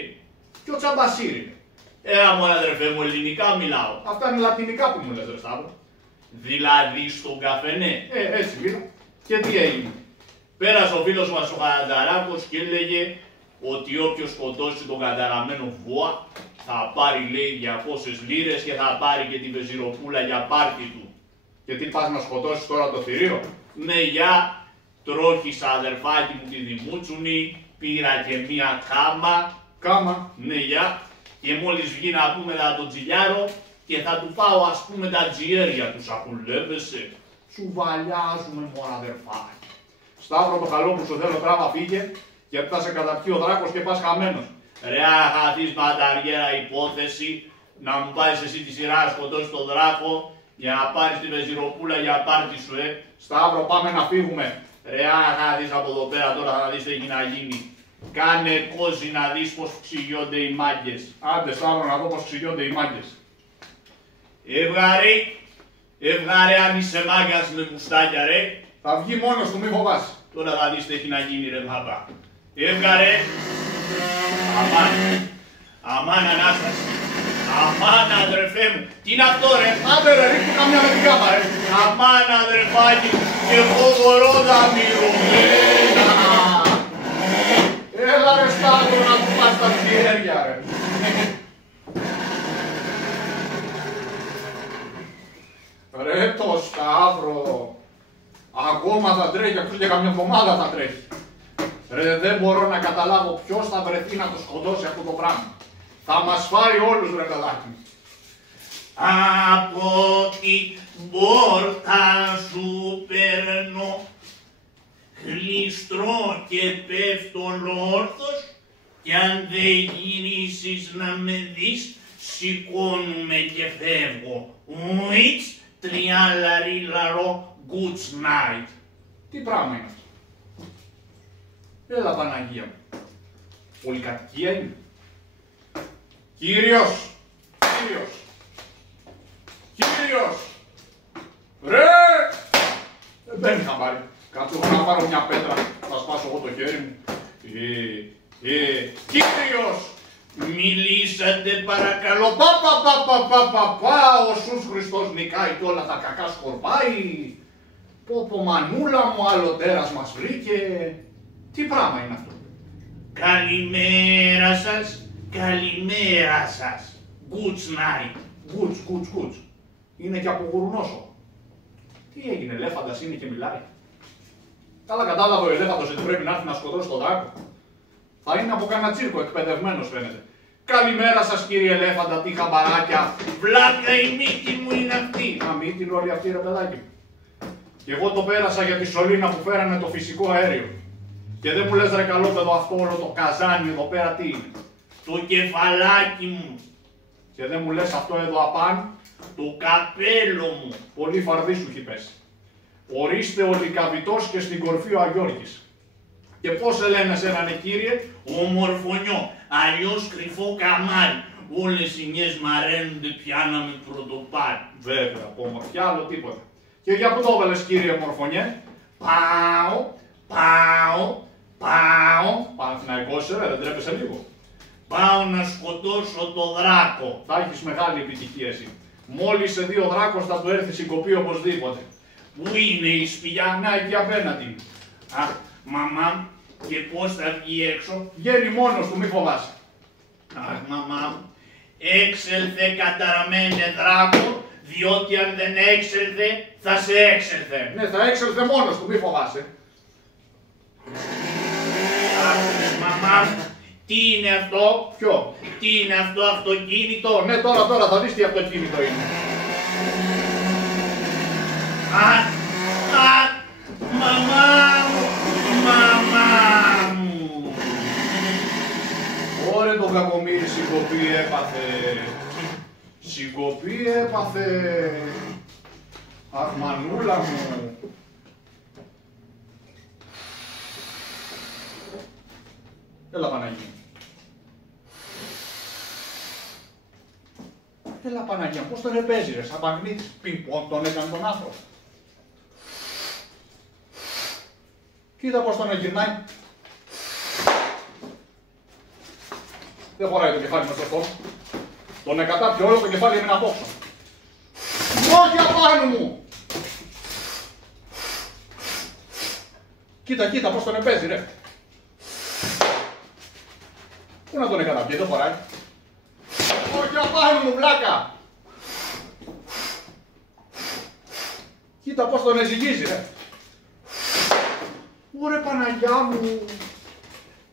Ποιο τσαμπασίρι? Μου αδερφέ μου, ελληνικά μιλάω. Αυτά είναι λατινικά που μου λες, ρε Σταύρο. Δηλαδή στον καφενέ. Έτσι είδα. Και τι έγινε? Πέρασε ο φίλος μας ο Κανταράκος και έλεγε ότι όποιος σκοτώσει τον καταραμένο βουά θα πάρει λέει 200 λίρες και θα πάρει και την πεζιροπούλα για πάρτι του. Και τι πας να σκοτώσεις τώρα το θηρίο? Ναι, για τρόχισα αδερφάκι μου τη Δημούτσουνη, πήρα και μία κάμα. Κάμα. Ναι, για. Και μόλις βγει να πούμε το τζιλιάρο και θα του πάω ας πούμε τα τζιέρια του, σακουλεύεσαι. Τσουβαλιάζουμε μόνο αδερφάκι. Σταύρο, το καλό που σου θέλω, τράβα φύγε, γιατί θα σε καταπιεί ο δράκος και πας χαμένος. Ρε αχαθείς μανταριέρα υπόθεση, να μου πάρεις εσύ τη σειρά να σκοτώσεις τον δράκο για να πάρεις την πεζιροπούλα για πάρτι σου, Σταύρο, πάμε να φύγουμε. Ρε αχαθείς από εδώ πέρα τώρα θα δεις τι έχει να γίνει. Κάνε κόζι να δεις πως ξυγιώνται οι μάγκες. Άντε, Σταύρο, να δω πως ξυγιώνται οι μάγκες. Έβγαρε αν είσαι μάγκας με μουστάκια ρε. Θα βγει μόνος του, μη φοβάσαι. Τώρα θα δεις τι έχει να γίνει ρε μπαμπά. Έβγαρε. Αμάν. Αμάν Ανάσταση. Αμάν αδερφέ μου. Τι είναι αυτό ρε. Άντε ρε, ρίχνω καμιά με την κάμα ρε. Αμάν αδερφάκι μου. Και εγώ μπορώ να μυρωμένα. Έλα ρε Σταύρο να του πας τα τσιέρια ρε. Ρε το Σταύρο. Ακόμα θα τρέχει, αυτός για καμιά εβδομάδα θα τρέχει. Ρε, δεν μπορώ να καταλάβω ποιος θα βρεθεί να το σκοτώσει αυτό το πράγμα. Θα μας φάει όλους ρε παιδάκι. Από την πόρτα σου παίρνω, γλιστρώ και πέφτω όρθος κι αν δεν γυρίσεις να με δεις, σηκώνουμε και φεύγω. Ουίτς, τριάλαρι-λαρό, good night. Τι πράγμα είναι αυτό? Έλα Παναγία μου. Πολυκατοικία είναι. Κύριος! Κύριος! Κύριος! Ρε! Δεν μπαίνει χαμπάρι. Κάτσε εγώ να πάρω μια πέτρα, θα σπάσω εγώ το χέρι μου. Κύριος! Μιλήσατε παρακαλώ. Πα, ο Σους Χριστός νικάει και όλα τα κακά σκορπάει. Πω μανούλα μου, άλλο τέρας μας βρήκε. Τι πράγμα είναι αυτό? Καλημέρα σας, καλημέρα σας. Good night. Γκουτς. Είναι και από γουρνόσο. Τι έγινε, ελέφαντας είναι και μιλάει? Καλά κατάλαβε ο ελέφαντος ότι πρέπει να έρθει να σκοτώσει τον δράκο. Θα είναι από κανένα τσίρκο, εκπαιδευμένος φαίνεται. Καλημέρα σας κύριε ελέφαντα, τι χαμπαράκια. Βλάκα η μύτη μου είναι αυτή. Α, μύτη είναι όλη αυτή ρε παιδάκι μου. Και εγώ το πέρασα για τη σωλήνα που φέρανε το φυσικό αέριο. Και δεν μου λες ρε καλόπεδο αυτό όλο το καζάνι εδώ πέρα τι είναι? Το κεφαλάκι μου. Και δεν μου λες αυτό εδώ απάν? Το καπέλο μου. Πολύ φαρδί σου έχει πέσει. Ορίστε ο Λυκαβητός και στην κορφή ο Αγιώργης. Και πώς σε λένε εσέναν κύριε? Ομορφωνιό, αλλιώς κρυφό καμάρι. Όλες οι νιές μαραίνονται πια να με πρωτοπάρει. Βέβαια, από ομορφιά άλλο τίποτα. Και για πού το έβαλες κύριε Μορφωνιέ? Πάω. Παναθηναϊκός ρε, δεν τρέπεσαι λίγο? Πάω να σκοτώσω το δράκο. Θα έχεις μεγάλη επιτυχία εσύ. Μόλις σε δει ο δράκος θα του έρθει συγκοπή οπωσδήποτε. Πού είναι η σπηλιά? Να, εκεί απέναντι. Αχ, μαμά, και πώς θα βγει έξω? Βγαίνει μόνος του, μη φοβάσαι. Αχ, μαμά, έξελθε καταραμένε δράκο, διότι αν δεν έξελθε, θα σε έξελθε. Ναι, θα έξελθε μόνος του, μη φοβάσαι. Αχ, μαμά, τι είναι αυτό? Ποιο? Τι είναι αυτό αυτοκίνητο? Ναι, τώρα θα δεις τι αυτοκίνητο είναι. Αχ, μαμά μου. Ωρε τον κακομοίρη συγκοπή έπαθε. Αχ, μανούλα μου. Έλα Παναγία. Έλα Παναγία, πώς τον επέζει ρε, σαν μαγνήτης. Πινκ-πονγκ τον έκανε τον άνθρωπο. Κοίτα πώς τον εγυρνάει. Δεν χωράει το κεφάλι μες στο στόμα. Τον εκατάπιε όλο το κεφάλι έμεινε απόξω. Όχι απάνω μου! Κοίτα πώς τον επέζει ρε. Πού να τον εκαταπιεί, δεν χωράει. Όχι απάνω μου βλάκα! Κοίτα πώς τον εζυγίζει ρε. Ωρε Παναγιά μου!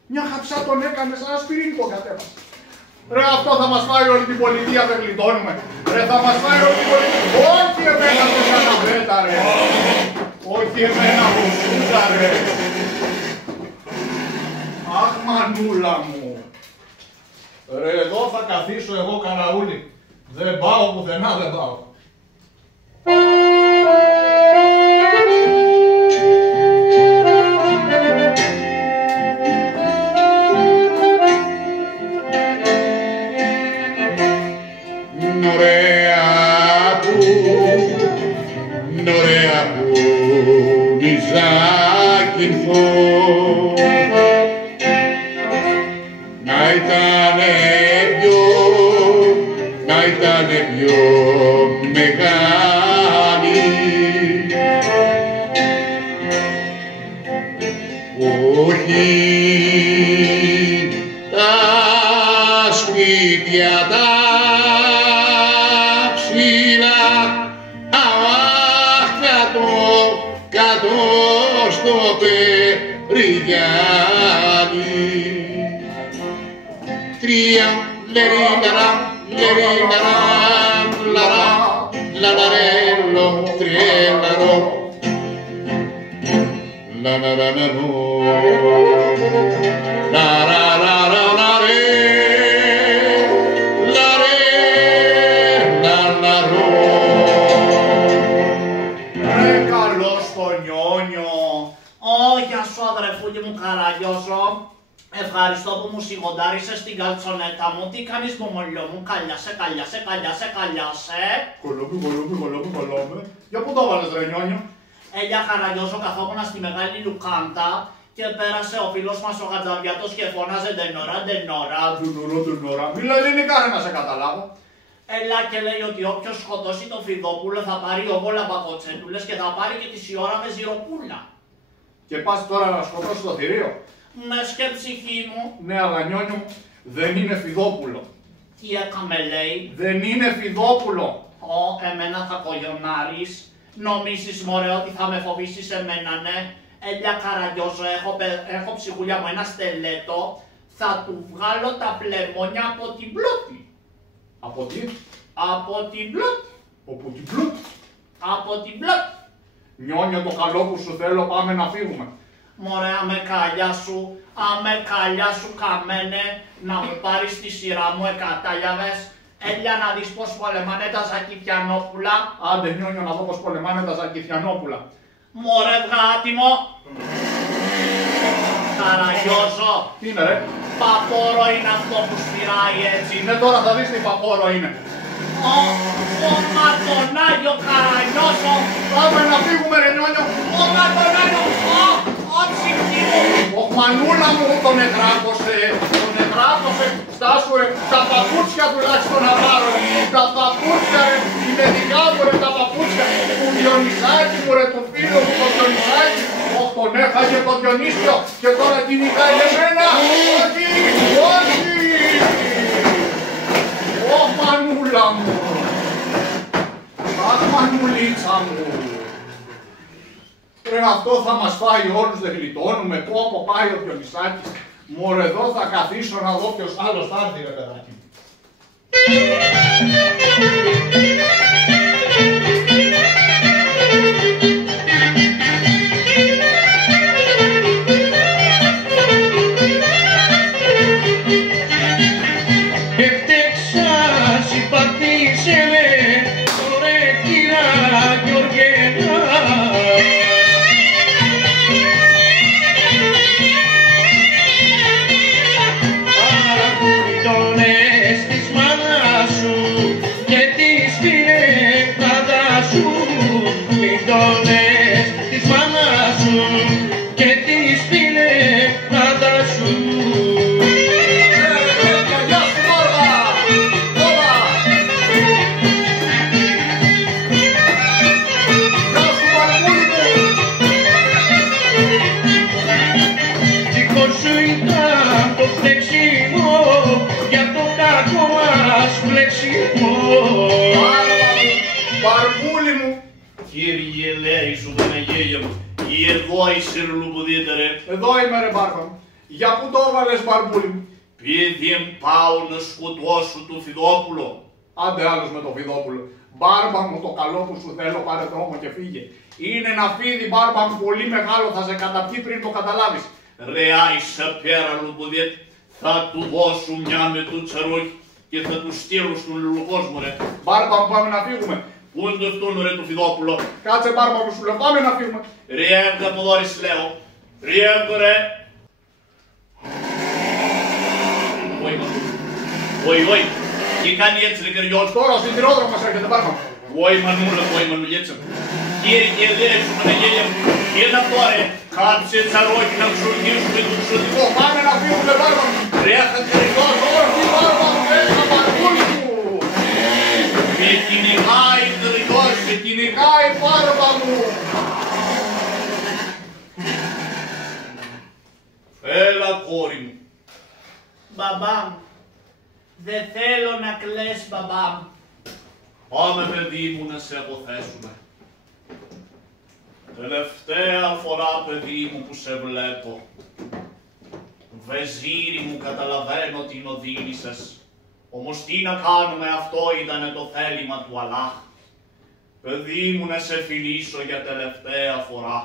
Μια χαψά τον έκανε σαν ασπιρίνη τον κατέβασε. Ρε αυτό θα μας φάει όλη την πολιτεία, δεν γλιτώνουμε. Ρε θα μας φάει όλη την πολιτεία. Όχι εμένα που καναβέτα ρε. Όχι εμένα που σούτα ρε. Αχ μανούλα μου. Ρε εδώ θα καθίσω εγώ καραούλι. Δεν πάω πουθενά, δεν πάω. Ωραία που νηζάκυνθω να ήτανε πιο μεγάλη όχι τα σπίτια τα ψηλά κάτω στο περιγιάνι. Τρία λερίναρα, λερίναρα, λαρά, λαραρέλο, τριέλαρο, λα Ευχαριστώ που μου σιγοντάρισες την καλτσονέτα μου. Τι κάνεις μομολιό μου, καλιάσε. Κολόμπι. Για πού το βάλες ρε Νιόνιο? Για Καραγιώσο καθόμουνα στη Μεγάλη Λουκάντα και πέρασε ο φίλος μας ο Χατζαβιάτος και φώναζε ντενόρα. Ντενόρα. Μίλα ελληνικά ρε να σε καταλάβω. Έλα και λέει ότι όποιος σκοτώσει τον Φιδόπουλο θα πάρει οβόλα μπακοτσέντουλες και θα πάρει και τη σιώρα με ζυροπούλα. Και πας τώρα να σκοτώσεις το θηρίο? Με σκε ψυχή μου. Ναι, αλλά Νιόνιο μου, δεν είναι Φιδόπουλο. Τι έκαμε λέει? Δεν είναι Φιδόπουλο. Εμένα θα κογιονάρεις. Νομίζεις μωρέ ότι θα με φοβήσεις εμένα, ναι? Έλια Καραγιώσο, έχω ψυχούλια μου ένα στελέτο. Θα του βγάλω τα πλεμόνια από την πλώτη. Από τι? Από την πλώτη. Από την πλώτη. Από την πλώτη. Νιόνιο, το καλό που σου θέλω, πάμε να φύγουμε. Μωρέ, αμεκαλιά σου καμένε, να μου πάρεις τη σειρά μου εκατάλιαβες. Έλια να δεις πως πολεμάνε τα Ζακηθιανόπουλα. Άντε Νιόνιο, να δω πως πολεμάνε τα Ζακηθιανόπουλα. Μωρέ βγάτιμο. Καραγιώσο. Τι είναι ρε? Παπόρο είναι αυτό που σφυράει έτσι. Ναι, τώρα θα δεις τι παπόρο είναι. Ο Ματονάγιο Καραγιώσο. Πάμε να φύγουμε ρε Νιόνιο. Ο Ματονάγιο. Ο ψυχή μου. Ο Μανούλα μου τον εγράκωσε. Στάσου ρε, τα παπούτσια τουλάχιστον να πάρω ρε. Τα παπούτσια ρε, είναι δικά μου ρε τα παπούτσια. Του Διονυσάκη μου ρε, του φίλου μου τον Διονυσάκη. Τον έχαγε τον Διονύσιο και τώρα κυνηγάει εμένα. Όχι. Ω Μανούλα μου. Αχ Μανουλίτσα μου. Ρε αυτό θα μας φάει όλους, δεν γλιτώνουμε. Πόπο πάει ο Διονυσάκης. Μωρέ εδώ θα καθίσω να δω ποιος άλλος θα έρθει ρε παιδάκι μου. Μπαρμπούλη μου! Κύριε λέει σου Παναγία μου, εδώ είσαι ρουλουπουδίτε ρε. Εδώ είμαι ρε μπάρμπα μου. Για πού το έβαλες Μπαρμπούλη μου? Πήδη πάω να σκοτώσω του Φιδόπουλο. Άντε άλλος με το Φιδόπουλο. Μπάρμπα μου το καλό που σου θέλω πάρε δρόμο και φύγε. Είναι ένα φίδι μπάρμπα μου πολύ μεγάλο, θα σε καταπιεί πριν το καταλάβεις. Ρε άισα πέρα λουπουδίτε, θα του δώσω μια με το τσαρόχι και θα του στείλω στον λουλοκόσμο ρε. Μπάρμπα μου πάμε να φύγουμε. Πού είναι το αυτόν ρε το Φιδόπουλο? Κάτσε μπάρμπα μου σου λέω πάμε να φύγουμε. Ρε έβγα από εδώ ρε λέω. Ρε έβγα ρε. Όχι. Τι κάνει έτσι ρε κεριός? Τώρα ο σιδηρόδρομος έρχεται μπάρμπα μου. Όχι μανουλιέτσα. Κύριε λέει σου Παναγία μου, κοίτα τώρα, κάτσε τσαρόκι να ξορκίσουμε το ξωτικό. Πάμε να φύγουμε μπάρμπα μου. Ρε χακρικός, Όχι μπάρμπα μου, έχα Μπαρμπούλη μου. με κυνηγάει κρυός, Με κυνηγάει μπάρμπα μου. Έλα κόρη μου. Μπαμπά μου, δεν θέλω να κλαις μπαμπά μου. Πάμε παιδί μου να σε αποθέσουμε. Τελευταία φορά παιδί μου που σε βλέπω. Βεζίρι μου καταλαβαίνω την οδύνη σας. Όμως τι να κάνουμε, αυτό ήτανε το θέλημα του Αλλάχ. Παιδί μου να σε φιλήσω για τελευταία φορά.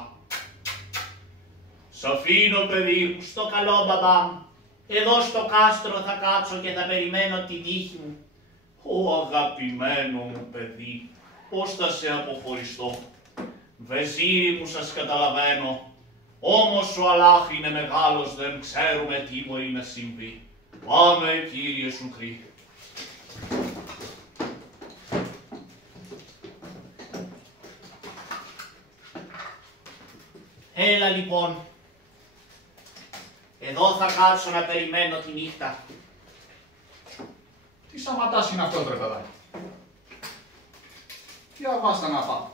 Σ' αφήνω, παιδί μου. Στο καλό, μπαμπά μου. Εδώ στο κάστρο θα κάτσω και θα περιμένω την τύχη μου. Ω αγαπημένο μου παιδί, πώς θα σε αποχωριστώ. Βεζίρι μου, σας καταλαβαίνω. Όμως ο Αλλάχ είναι μεγάλος, δεν ξέρουμε τι μπορεί να συμβεί. Πάμε, Κύριε σου Χριστέ. Έλα λοιπόν. Εδώ θα κάτσω να περιμένω τη νύχτα. Τι σαματάς είναι αυτό, ρε παιδάκι. Τι αβάστα να πάω.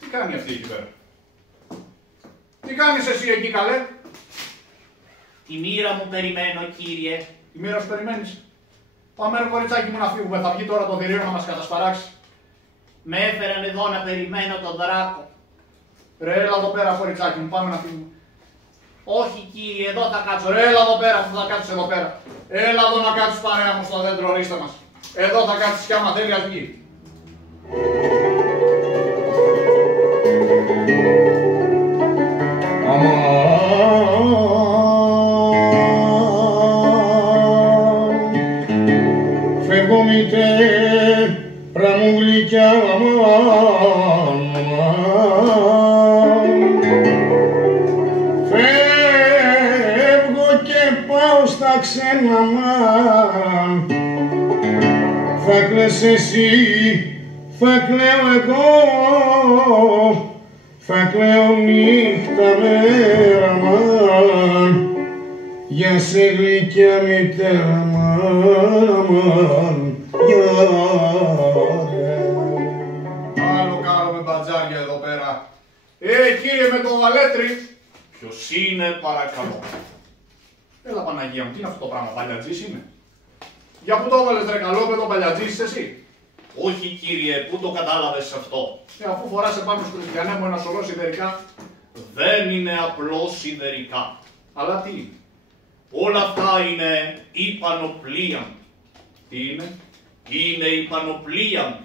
Τι κάνει αυτή εκεί πέρα. Τι κάνεις εσύ εκεί, καλέ. Τη μοίρα μου περιμένω, κύριε. Τη μοίρα σου περιμένεις. Πάμε, ρε κοριτσάκι μου, να φύγουμε. Θα βγει τώρα το θηρίο να μας κατασπαράξει. Με έφεραν εδώ να περιμένω τον δράκο. Ρε, έλα εδώ πέρα, κοριτσάκι μου, πάμε να φύγουμε. Όχι, κύριε, εδώ θα κάτσω. Ρε, έλα εδώ πέρα, αφού θα κάτσεις εδώ πέρα. Έλα εδώ να κάτσεις παρέα μου στο δέντρο, ορίστε μας. Εδώ θα κάτσεις κι άμα θέλει, ας βγει. Φεύγω μητέρα μου γλυκιά, φεύγω και πάω στα ξένα, θα κλαις εσύ, θα κλαίω εγώ, θα κλαίω νύχτα μέρα, για σε γλυκιά μητέρα, Άλλο κάνω με μπατζάρια εδώ πέρα. Κύριε με το βαλέτρι. Ποιος είναι, παρακαλώ. Έλα Παναγία μου, τι είναι αυτό το πράγμα, παλιατζής είναι. Για πού το έβαλες ρε καλόπεδο, παλιατζής είσαι εσύ. Όχι, κύριε, πού το κατάλαβες αυτό. Αφού φοράς επάνω στο χριστιανέ μου ένα σωρό σιδερικά. Δεν είναι απλώς σιδερικά. Αλλά τι είναι. Όλα αυτά είναι η πανοπλία μου. Τι είναι. Είναι η πανοπλία μου.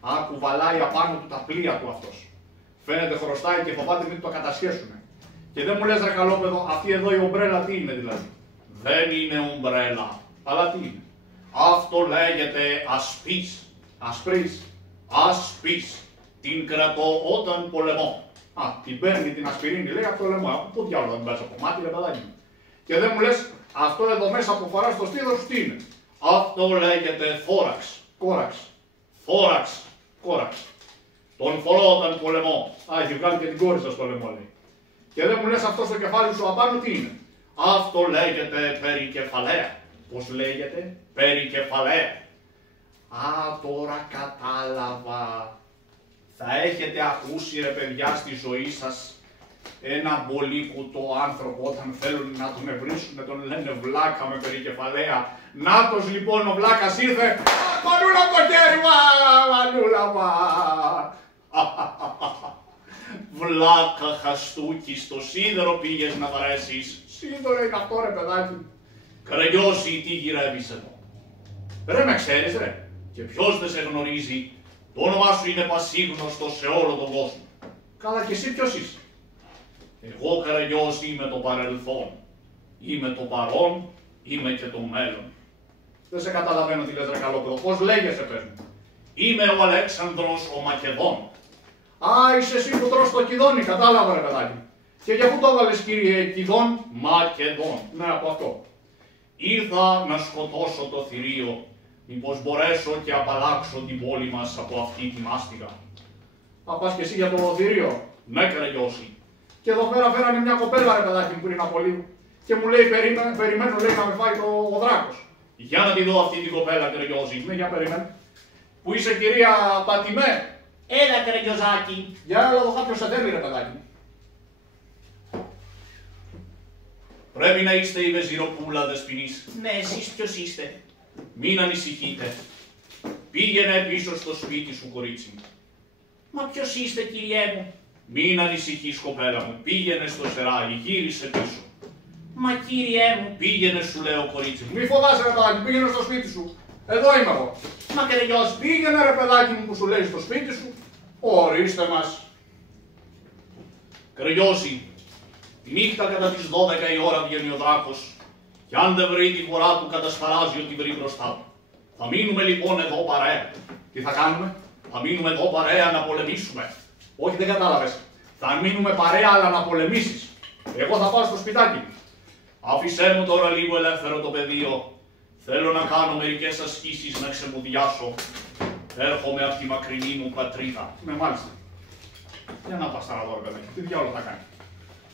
Άκου, βαλάει απάνω του τα πλοία του αυτός. Φαίνεται χρωστάει και φοβάται μην το κατασχέσουνε. Και δεν μου λες ρε καλόπεδο, αυτή εδώ η ομπρέλα τι είναι δηλαδή. Δεν είναι ομπρέλα. Αλλά τι είναι. Αυτό λέγεται ασπίς. Ασπρής. Ασπίς. Την κρατώ όταν πολεμώ. Α, την παίρνει την ασπιρίνη, λέει από το λαιμό. Πού διάλογο δεν πες από μάτι, ρε παιδάκι μου. Και δεν μου λες, αυτό εδώ μέσα που φοράς στο στήθος σου τι είναι. Αυτό λέγεται θώραξ. Κόραξ. Θώραξ. Κόραξ. Τον φορώ όταν πολεμώ. Α, έχει βγάλει και την κόρη σας στο λαιμό, λέει. Και δεν μου λες αυτό στο κεφάλι σου απάνω τι είναι. Αυτό λέγεται περικεφαλαία. Πώς λέγεται. Περικεφαλαία. Α, τώρα κατάλαβα. Θα έχετε ακούσει ρε παιδιά στη ζωή σας ένα πολύ κουτό άνθρωπο όταν θέλουν να τον ευρύσουν τον λένε βλάκα με περικεφαλαία. Νάτος λοιπόν ο βλάκας ήρθε. Μανούλα από το χέρι μου, μανούλα μου. Βλάκα χαστούκι, στο σίδερο πήγες να βαρέσεις. Σίδερο είναι αυτό ρε παιδάκι. Κραγιώσει, τι γυρεύεις εδώ. Ρε με ξέρεις ρε. Και ποιος δεν σε γνωρίζει, το όνομά σου είναι πασίγνωστο σε όλο τον κόσμο. Καλά και εσύ ποιος είσαι. Εγώ Καραγιός είμαι το παρελθόν. Είμαι το παρόν, είμαι και το μέλλον. Δεν σε καταλαβαίνω τι λες ρε καλόπεδο. Πώς λέγεσαι πες μου. Είμαι ο Αλέξανδρος ο Μακεδόν. Α, είσαι εσύ που τρως το κιδόνι, κατάλαβα ρε παιδάκι. Και για πού το έβαλες κύριε κιδόν. Μακεδόν. Ναι, από αυτό. Ήρθα να σκοτώσω το θηρίο, μήπως μπορέσω και απαλλάξω την πόλη μας από αυτή τη μάστιγα. Θα πας και εσύ για το θηρίο. Ναι, Καραγιώση. Και εδώ πέρα φέρανε μια κοπέλα ρε παιδάκι μου πριν από λίγο. Και μου λέει περιμένω λέει να με φάει ο δράκος. Για να τη δω αυτή την κοπέλα, Καραγιώση. Ναι, για περιμένω. Πού είσαι κυρία Πατημέ. Έλα, Καραγιοζάκη. Για έλα εδώ κάποιος σε θέλει ρε παιδάκι μου. Πρέπει να είστε η Βεζιροπούλα Δεσποινής. Ναι, εσείς ποιος είστε. Μην ανησυχείτε. Πήγαινε πίσω στο σπίτι σου, κορίτσι μου. Μα ποιος είστε, κυριέ μου. Μην ανησυχείς, κοπέλα μου. Πήγαινε στο σεράγι, γύρισε πίσω. Μα κύριέ μου. Πήγαινε, σου λέω, κορίτσι μου. Μη φοβάσαι ρε παιδάκι, πήγαινε στο σπίτι σου. Εδώ είμαι εγώ. Μα Καραγιός. Πήγαινε ρε παιδάκι μου που σου λέει στο σπίτι σου. Ορίστε μας. Καραγιώση, Τη νύχτα κατά τις 12 η ώρα βγαίνει ο δράκος και αν δεν βρει τη φορά του κατασπαράζει ό,τι βρει μπροστά του. Θα μείνουμε λοιπόν εδώ παρέα. Τι θα κάνουμε? Θα μείνουμε εδώ παρέα να πολεμήσουμε. Όχι, δεν κατάλαβες. Θα μείνουμε παρέα αλλά να πολεμήσεις. Εγώ θα πάω στο σπιτάκι μου. Άφησέ μου τώρα λίγο ελεύθερο το πεδίο. Θέλω να κάνω μερικές ασκήσεις να ξεμουδιάσω. Έρχομαι από τη μακρινή μου πατρίδα. Ναι, μάλιστα. Για να πας τώρα εδώ, παιδάκι. Τι διάολο θα κάνει.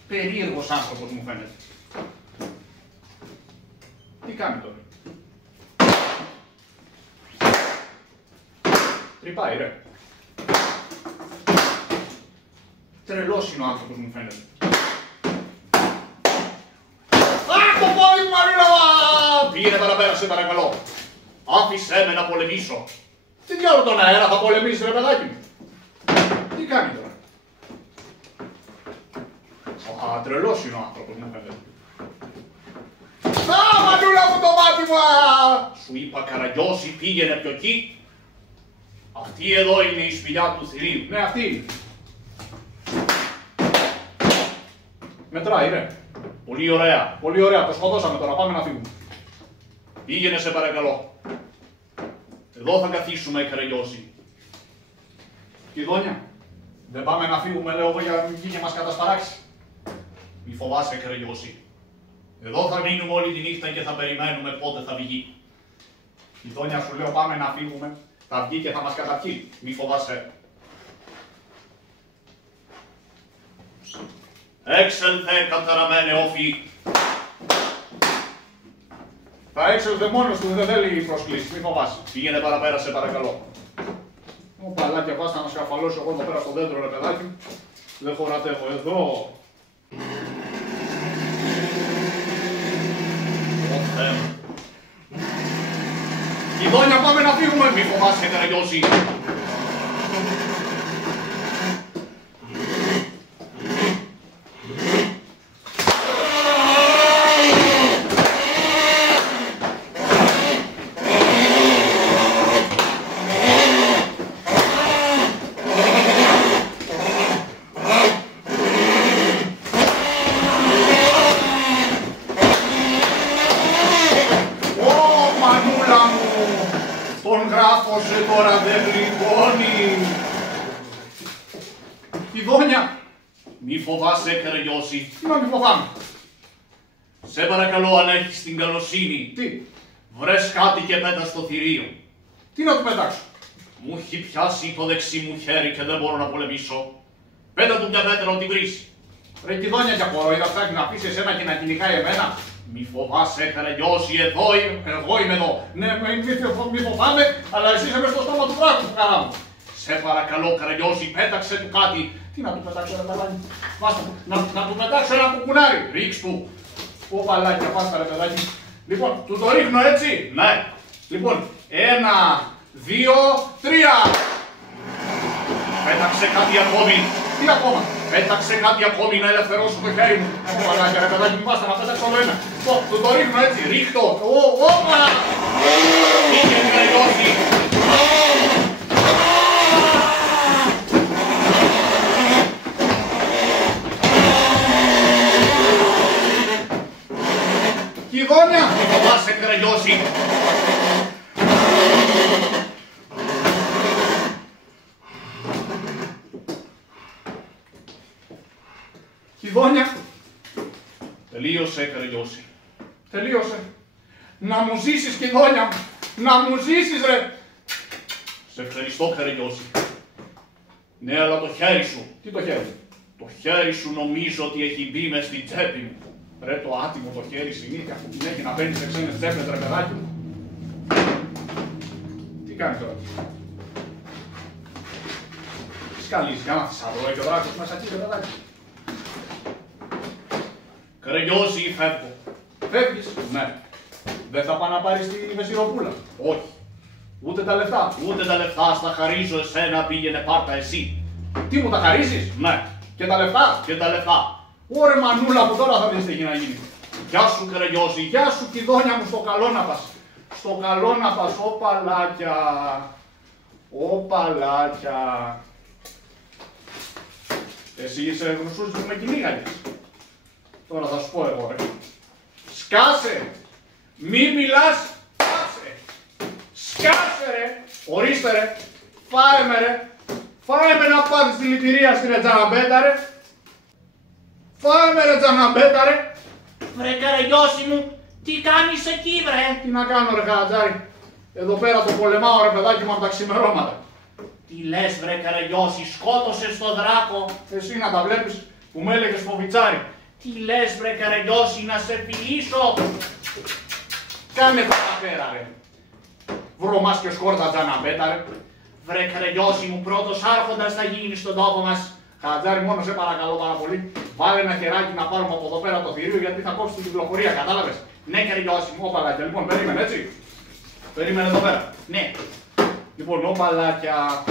Περίεργος άνθρωπος μου φαίνεται. Τι κάνει τώρα? Τρυπάει, ρε. Τρελός είναι ο άνθρωπος μου φαίνεται. Αχ, το πόδι μου, Μαρίλα! Πήγαινε παραπέρα, σε παρακαλώ. Άφησέ με να πολεμήσω. Τι διάολο τον αέρα θα πολεμήσει, ρε παιδάκι μου. Τι κάνει τώρα? Α, τρελός είναι ο άνθρωπος μου φαίνεται. Α, μανούλα μου το μάτι μου! Σου είπα, Καραγιώση, πήγαινε πιο εκεί. Αυτή εδώ είναι η σπηλιά του θηρίου. Ναι, αυτή είναι. Μετράει, ρε. Πολύ ωραία. Πολύ ωραία, το σκοτώσαμε τώρα, πάμε να φύγουμε. Πήγαινε, σε παρακαλώ. Εδώ θα καθίσουμε, Καραγιώση. Κιδόνια, δεν πάμε να φύγουμε, λέω εγώ, για να μην βγει και μας κατασπαράξει. Μη φοβάσαι, Καραγιώση. Εδώ θα μείνουμε όλη τη νύχτα και θα περιμένουμε πότε θα βγει. Κιδόνια, σου λέω, πάμε να φύγουμε. Θα βγει και θα μας καταπιεί. Μη φοβάσαι. Έξελθε, καταραμένε όφη. Θα έξελθε μόνος του, δεν θέλει προσκλήσεις, μη φοβάσαι. Πήγαινε παραπέρα, σε παρακαλώ. Ω παλάκια, πας να μας καφαλώσω εγώ εδώ πέρα στο δέντρο, ρε παιδάκι. Δεν χωρατεύω εδώ. Ω Θεέ μου. Κιδόνια, πάμε να φύγουμε. Μη φοβάσαι, Καραγιώση. Τον γράφωσε τώρα δεν γλυκώνει. Κιδόνια, Μη φοβάσαι, Καραγιώση. τι να μη φοβάμαι. Σε παρακαλώ, αν έχεις την καλοσύνη, Τι, βρες κάτι και πέτα στο θηρίο. τι να του πετάξω. Μου έχει πιάσει το δεξί μου χέρι και δεν μπορώ να πολεμήσω. Πέτα του μια πέτρα ό,τι βρεις. Ρε Κιδόνια, για κοροϊδά ψάχνει να πεις εσένα και να κυνηγάει εμένα. Μη φοβάσαι, Καραγιώση, εδώ είμαι. Εγώ είμαι εδώ. Ναι, μη φοβάμαι, αλλά εσύ είσαι μες στο στόμα του βράχου, χαρά μου. Σε παρακαλώ, Καραγιώση, πέταξε του κάτι. Τι να του πετάξω, ρε παιδάκι. Βάστα, να του πετάξω ένα κουκουνάρι. Ρίξ του. Ω παλάκια, βάστα, ρε παιδάκι. Λοιπόν, του το ρίχνω έτσι. Ναι. Λοιπόν, 1, 2, 3. Πέταξε κάτι ακόμη. Τι ακόμα. Πέταξε κάτι ακόμη να ελευθερώσω το χέρι μου. Ω παλάκια, ρε παιδάκι μου, βάστα, να πετάξω όλο ένα. Του το ρίχνω έτσι. Ρίχτω. Όπα. Πήγε, Καραγιώση. Κιδόνια. Μη φοβάσαι, Καραγιώση. Κιδόνια. Τελείωσε, Καραγιώση. Τελείωσε. Να μου ζήσεις, Κιδόνια μου. Να μου ζήσεις, ρε. Σε ευχαριστώ, Καραγιώση. Ναι, αλλά το χέρι σου. Τι το χέρι. Το χέρι σου νομίζω ότι έχει μπει μες στην τσέπη μου. Ρε το άτιμο το χέρι συνήθεια που την έχει να μπαίνει σε ξένες τσέπες, ρε παιδάκι μου. Τι κάνει τώρα. Σκαλείς, για να θησαυρώ, και ο δράκος μέσα εκεί, ρε παιδάκι. Καραγιώση, φεύγω. Φεύγεις. Ναι. Δεν θα πάω να πάρεις τη Βεσιροπούλα. Όχι. Ούτε τα λεφτά. Ούτε τα λεφτά στα χαρίζω εσένα, πήγαινε πάρτα εσύ. Τι μου τα χαρίζεις. Ναι. Και τα λεφτά. Και τα λεφτά. Ωρε μανούλα που τώρα θα δεις τι έχει να γίνει. Γεια σου, Καραγιώση. Γεια σου, Κιδόνια μου, στο καλό να πας. Στο καλό να πας, ω παλάκια. Ω παλάκια. Εσύ είσαι γνωστός που με κυνήγαγες. Τώρα θα σου πω εγώ ρε. Σκάσε! Μη μιλάς! Σκάσε! Σκάσε ρε! Ορίστε ρε! Φάε με ρε! Φάε με να πάρεις τη λυτηρία στην Τζαναμπέτα ρε! Φάε με ρε Τζαναμπέτα ρε! Βρε Καραγιώση μου, τι κάνεις εκεί βρε? Τι να κάνω ρε Καρατζάρη, εδώ πέρα το πολεμάω ρε παιδάκι μου από τα ξημερώματα. Τι λες βρε Καραγιώση, σκότωσες τον δράκο? Εσύ να τα βλέπεις που με έλεγες φοβιτσάρι. Τι λες βρε Καραγιώση, να σε φιλήσω? Κάνε τα πέρα ρε. Βρωμάς και σκόρτα Τζαναμπέτα ρε. Βρε Καραγιώση μου, πρώτος άρχοντας θα γίνει στον τόπο μας. Καρατζάρη, μόνο σε παρακαλώ πάρα πολύ, βάλε ένα χεράκι να πάρουμε από εδώ πέρα το θηρίο γιατί θα κόψει την κυκλοφορία, κατάλαβες. Ναι Καραγιώση μου. Όπαλάκια, λοιπόν, περίμενε έτσι. Περίμενε εδώ πέρα. Ναι. Λοιπόν, όπαλάκια.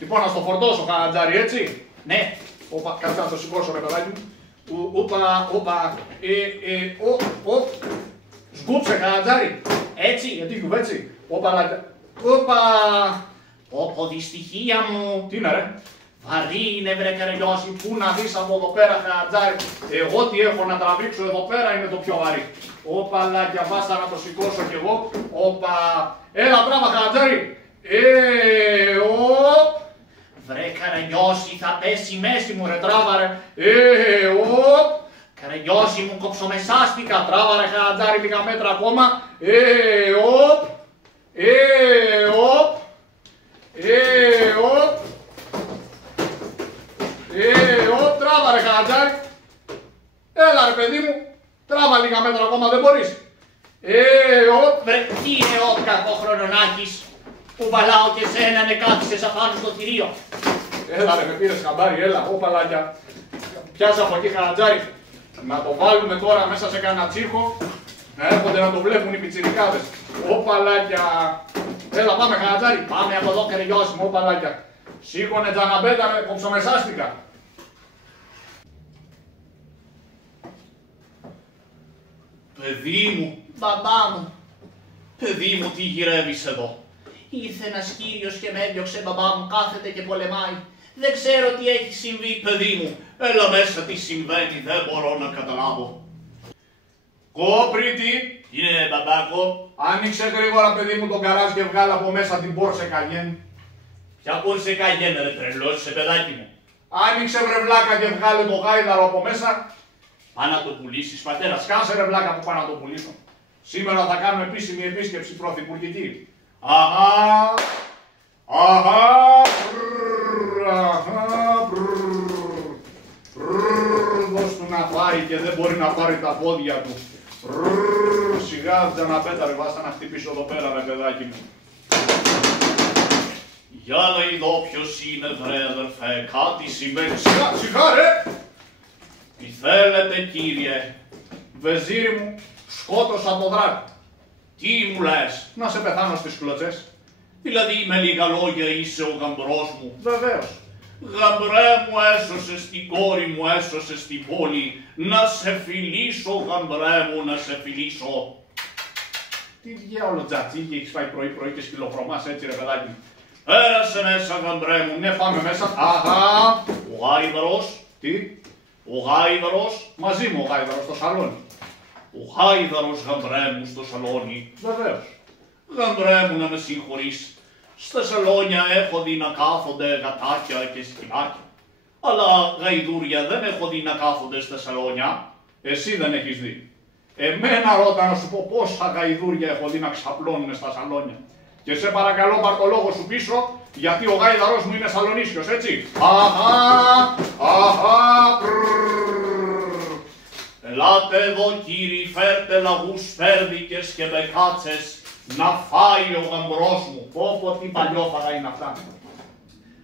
Λοιπόν, να στο φορτώσω, Καρατζάρη, έτσι. Ναι. Όπα, κάτσε να το σηκώσω ρε παιδάκι μου. Όπα, Σκούψε, Καρατζάρη. Έτσι. Γιατί κουβέτσι. Όπαλάκια. Όπα. Όπο δυστυχία μου. Τι είναι ρε. Βαρύ είναι βρε Καραγιώση. Πού να δεις από εδώ πέρα, Καρατζάρη. Εγώ τι έχω να τραβήξω εδώ πέρα είναι το πιο βαρύ. Όπαλάκια, βάστα να το σηκώσω κι εγώ. Όπα. Έλα, τράβα, Καρατζάρη. Οπ. Βρε Καραγιώση, θα πέσει μέση μου ρε. Τράβα ρε. Οπ. Καραγιώση μου, κοψομεσάστηκα. Τράβα ρε, Καρατζάρη, λίγα μέτρα ακόμα. Οπ. Οπ. Οπ. Τράβα ρε Καρατζάρη. Έλα ρε παιδί μου. Τράβα λίγα μέτρα ακόμα, δεν μπορείς. Βρε, τι είναι ο κακόχρονονάκης που βαλάω και σένα ναι κάθισες απάνω στο θηρίο. Έλα ρε, με πήρες χαμπάρι, έλα, όπαλάκια. Πιάσα από εκεί, Καρατζάρη. Να το βάλουμε τώρα μέσα σε κανένα τσίρκο. Να έρχονται να το βλέπουν οι πιτσιρικάδες. Όπαλάκια. Έλα, πάμε, Καρατζάρη. Πάμε από εδώ Καραγιώση μου. Όπαλάκια. Σήκωνε Τζαναμπέτα, με κοψομεσάστηκα. Παιδί μου, Μπαμπά μου, παιδί μου, τι γυρεύεις εδώ? ήρθε ένας κύριος και με έδιωξε μπαμπά μου, κάθεται και πολεμάει. Δεν ξέρω τι έχει συμβεί. Παιδί μου, έλα μέσα, τι συμβαίνει, δεν μπορώ να καταλάβω. Κόπριτη. Τι είναι μπαμπάκο? Άνοιξε γρήγορα, παιδί μου, τον καράζ και βγάλε από μέσα την πόρσε καγέν. Ποια πόρσε καγένε ρε τρελός, σε παιδάκι μου? Άνοιξε βρε βλάκα και βγάλε το γάιδαρο από μέσα. Πά να το πουλήσεις πατέρα. Σκάσε ρε βλάκα που πάω να το πουλήσω. Σήμερα θα κάνουμε επίσημη επίσκεψη πρωθυπουργική. Αχα, Αχα, δώσ' του να φάει και δεν μπορεί να πάρει τα πόδια του. Σιγά Τζαναμπέτα ρε, βάστα να χτυπήσω εδώ πέρα ρε παιδάκι μου. για να ειδώ ποιος είναι βρε αδερφέ, κάτι συμβαίνει. Σιγά ρε! Τι θέλετε κύριε? Βεζίρι μου, σκότωσα το δράκο. Τι μου λες? Να σε πεθάνω στις κλωτσές. Δηλαδή με λίγα λόγια είσαι ο γαμπρός μου. Βεβαίως. Γαμπρέ μου έσωσες την κόρη μου, έσωσες την πόλη. Να σε φιλήσω γαμπρέ μου, να σε φιλήσω. Τι διάολο τζατσίκι έχεις φάει πρωί-πρωί και σκυλοχρωμάς έτσι ρε παιδάκι. Πέρασε μέσα γαμπρέ μου. Ναι, πάμε μέσα. Αχα. Ο γάιδαρος, Τι? ο γάιδαρος, Μαζί μου ο γάιδαρος στο σαλόνι. ο γάιδαρος γαμπρέ μου στο σαλόνι. Βεβαίως. Γαμπρέ μου να με συγχωρείς. Στα σαλόνια έχω δει να κάθονται γατάκια και σκυλάκια. Αλλά γαϊδούρια δεν έχω δει να κάθονται στα σαλόνια. Εσύ δεν έχεις δει. Εμένα ρώτα να σου πω πόσα γαϊδούρια έχω δει να ξαπλώνουν στα σαλόνια. Και σε παρακαλώ πάρ' το λόγο σου πίσω, γιατί ο γάιδαρος μου είναι σαλονίσιος, έτσι. Αχα, αχα, Ελάτε εδώ κύριοι, φέρτε λαγούς φέρδικες και μπεκάτσες να φάει ο γαμπρός μου. πω τι παλιόφαγα είναι αυτά.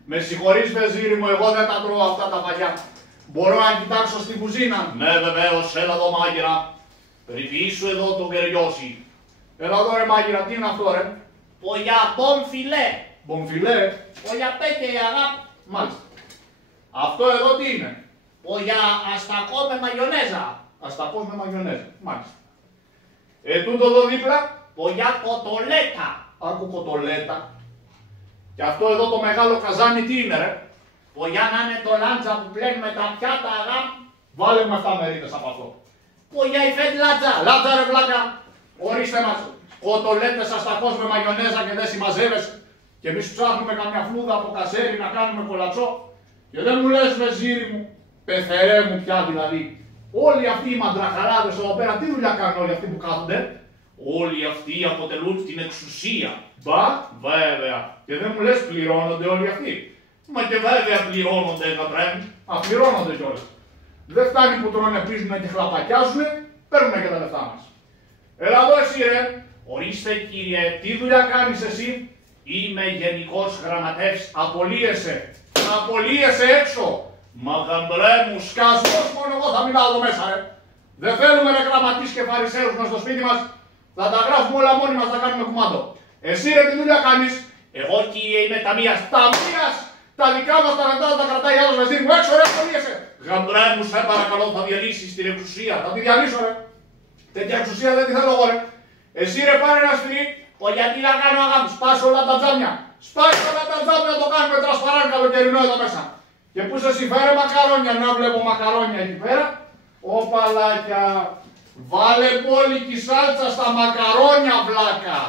Με συγχωρείς Βεζίρι μου, εγώ δεν τα τρώω αυτά τα παλιά. Μπορώ να κοιτάξω στην κουζίνα. Ναι βεβαίως, έλα εδώ μάγειρα. Περιποιήσου εδώ τον Κεριώση. Έλα εδώ ρε μάγειρα, τι είναι αυτό ρε. Πογιά μπον φιλέ. Μπομφιλέ. Πογιά πέκε αγάπη. Μάλιστα. Αυτό εδώ τι είναι. Πογιά αστακό με μαγιονέζα. Αστακός με μαγιονέζα. Μάλιστα. Τούτο εδώ δίπλα. Πογιά κοτολέτα. Άκου κοτολέτα. Και αυτό εδώ το μεγάλο καζάνι τι είναι ρε. Πογιά να είναι το λάντζα που πλένουμε τα πιάτα αγάπη. Βάλε μου 7 μερίδες από αυτό. Πογιά η φέτη λάτζα. Λάτζα ρε βλάκα, ορίστε μας. Κοτολέτες σας τα με μαγιονέζα και δεν συμμαζεύεσαι. Και εμείς ψάχνουμε καμιά φλούδα από κασέρι να κάνουμε κολατσό. Και δεν μου λες βεζίρι μου, πεθερέ μου πια δηλαδή. Όλοι αυτοί οι μαντραχαράδες εδώ πέρα, τι δουλειά κάνουν όλοι αυτοί που κάθονται? Όλοι αυτοί αποτελούν την εξουσία. Μπα, βέβαια. Και δεν μου λες πληρώνονται όλοι αυτοί. Μα και βέβαια πληρώνονται, Γαμπρέμ. Πληρώνονται κιόλας. Δεν φτάνει που τρώνε, πίζουνε και χλαπακιάζουνε, παίρνουνε και τα λεφτά μας. Έλα εδώ εσύ ρε. Ορίστε κύριε, Τι δουλειά κάνεις εσύ? είμαι γενικός γραμματεύς. Απολύεσαι. Απολύεσαι έξω. Μα Γαμπρέμ, Σκασμός μόνο εγώ θα μιλάω εδώ μέσα ρε. Δεν θέλουμε ρε γραμματείς και φαρισαίους μες στο σπίτι μας. Θα τα γράφουμε όλα μόνοι μας, θα κάνουμε κουμάντο. Εσύ ρε τι δουλειά κάνεις? εγώ κύριε είμαι ταμείας. Ταμείας. Τα δικά μας τα λεφτά τα κρατάει άλλος βεζίρι μου. Έξω ρε, απολύεσαι. Γαμπρέμ, μου σε παρακαλώ, θα διαλύσεις την εξουσία. Θα τη διαλύσω ρε. Τέτοια εξουσία δεν τη θέλω εγώ ρε. Εσύ ρε πάρε ένα σφυρί. Γιατί να κάνω αγάπη. Σπάσε όλα τα τζάμια. Σπάσε όλα τα τζάμια να το κάνουμε τρασπαράν καλοκαιρινό εδώ μέσα. Και πού σε συμφέρε μακαρόνια, να βλέπω μακαρόνια εκεί πέρα. Ω παλάκια. Βάλε μπόλικη σάλτσα στα μακαρόνια βλάκα.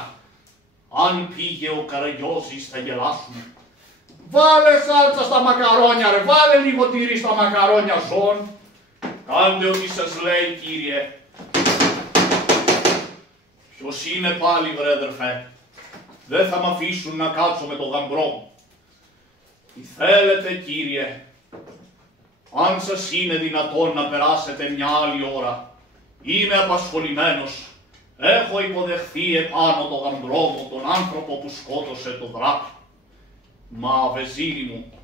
Αν πήγε ο Καραγιώζης θα γελάσουμε. Βάλε σάλτσα στα μακαρόνια ρε. Βάλε λίγο τυρί στα μακαρόνια ζών. Κάντε ό,τι σας λέει κύριε. Ποιος είναι πάλι βρέδερφε? Δεν θα μ' αφήσουν να κάτσω με το γαμπρό μου. Τι θέλετε κύριε? Αν σας είναι δυνατόν να περάσετε μια άλλη ώρα, είμαι απασχολημένος. Έχω υποδεχθεί επάνω το γαμπρό μου τον άνθρωπο που σκότωσε τον δράκο. Μα βεζίρι μου,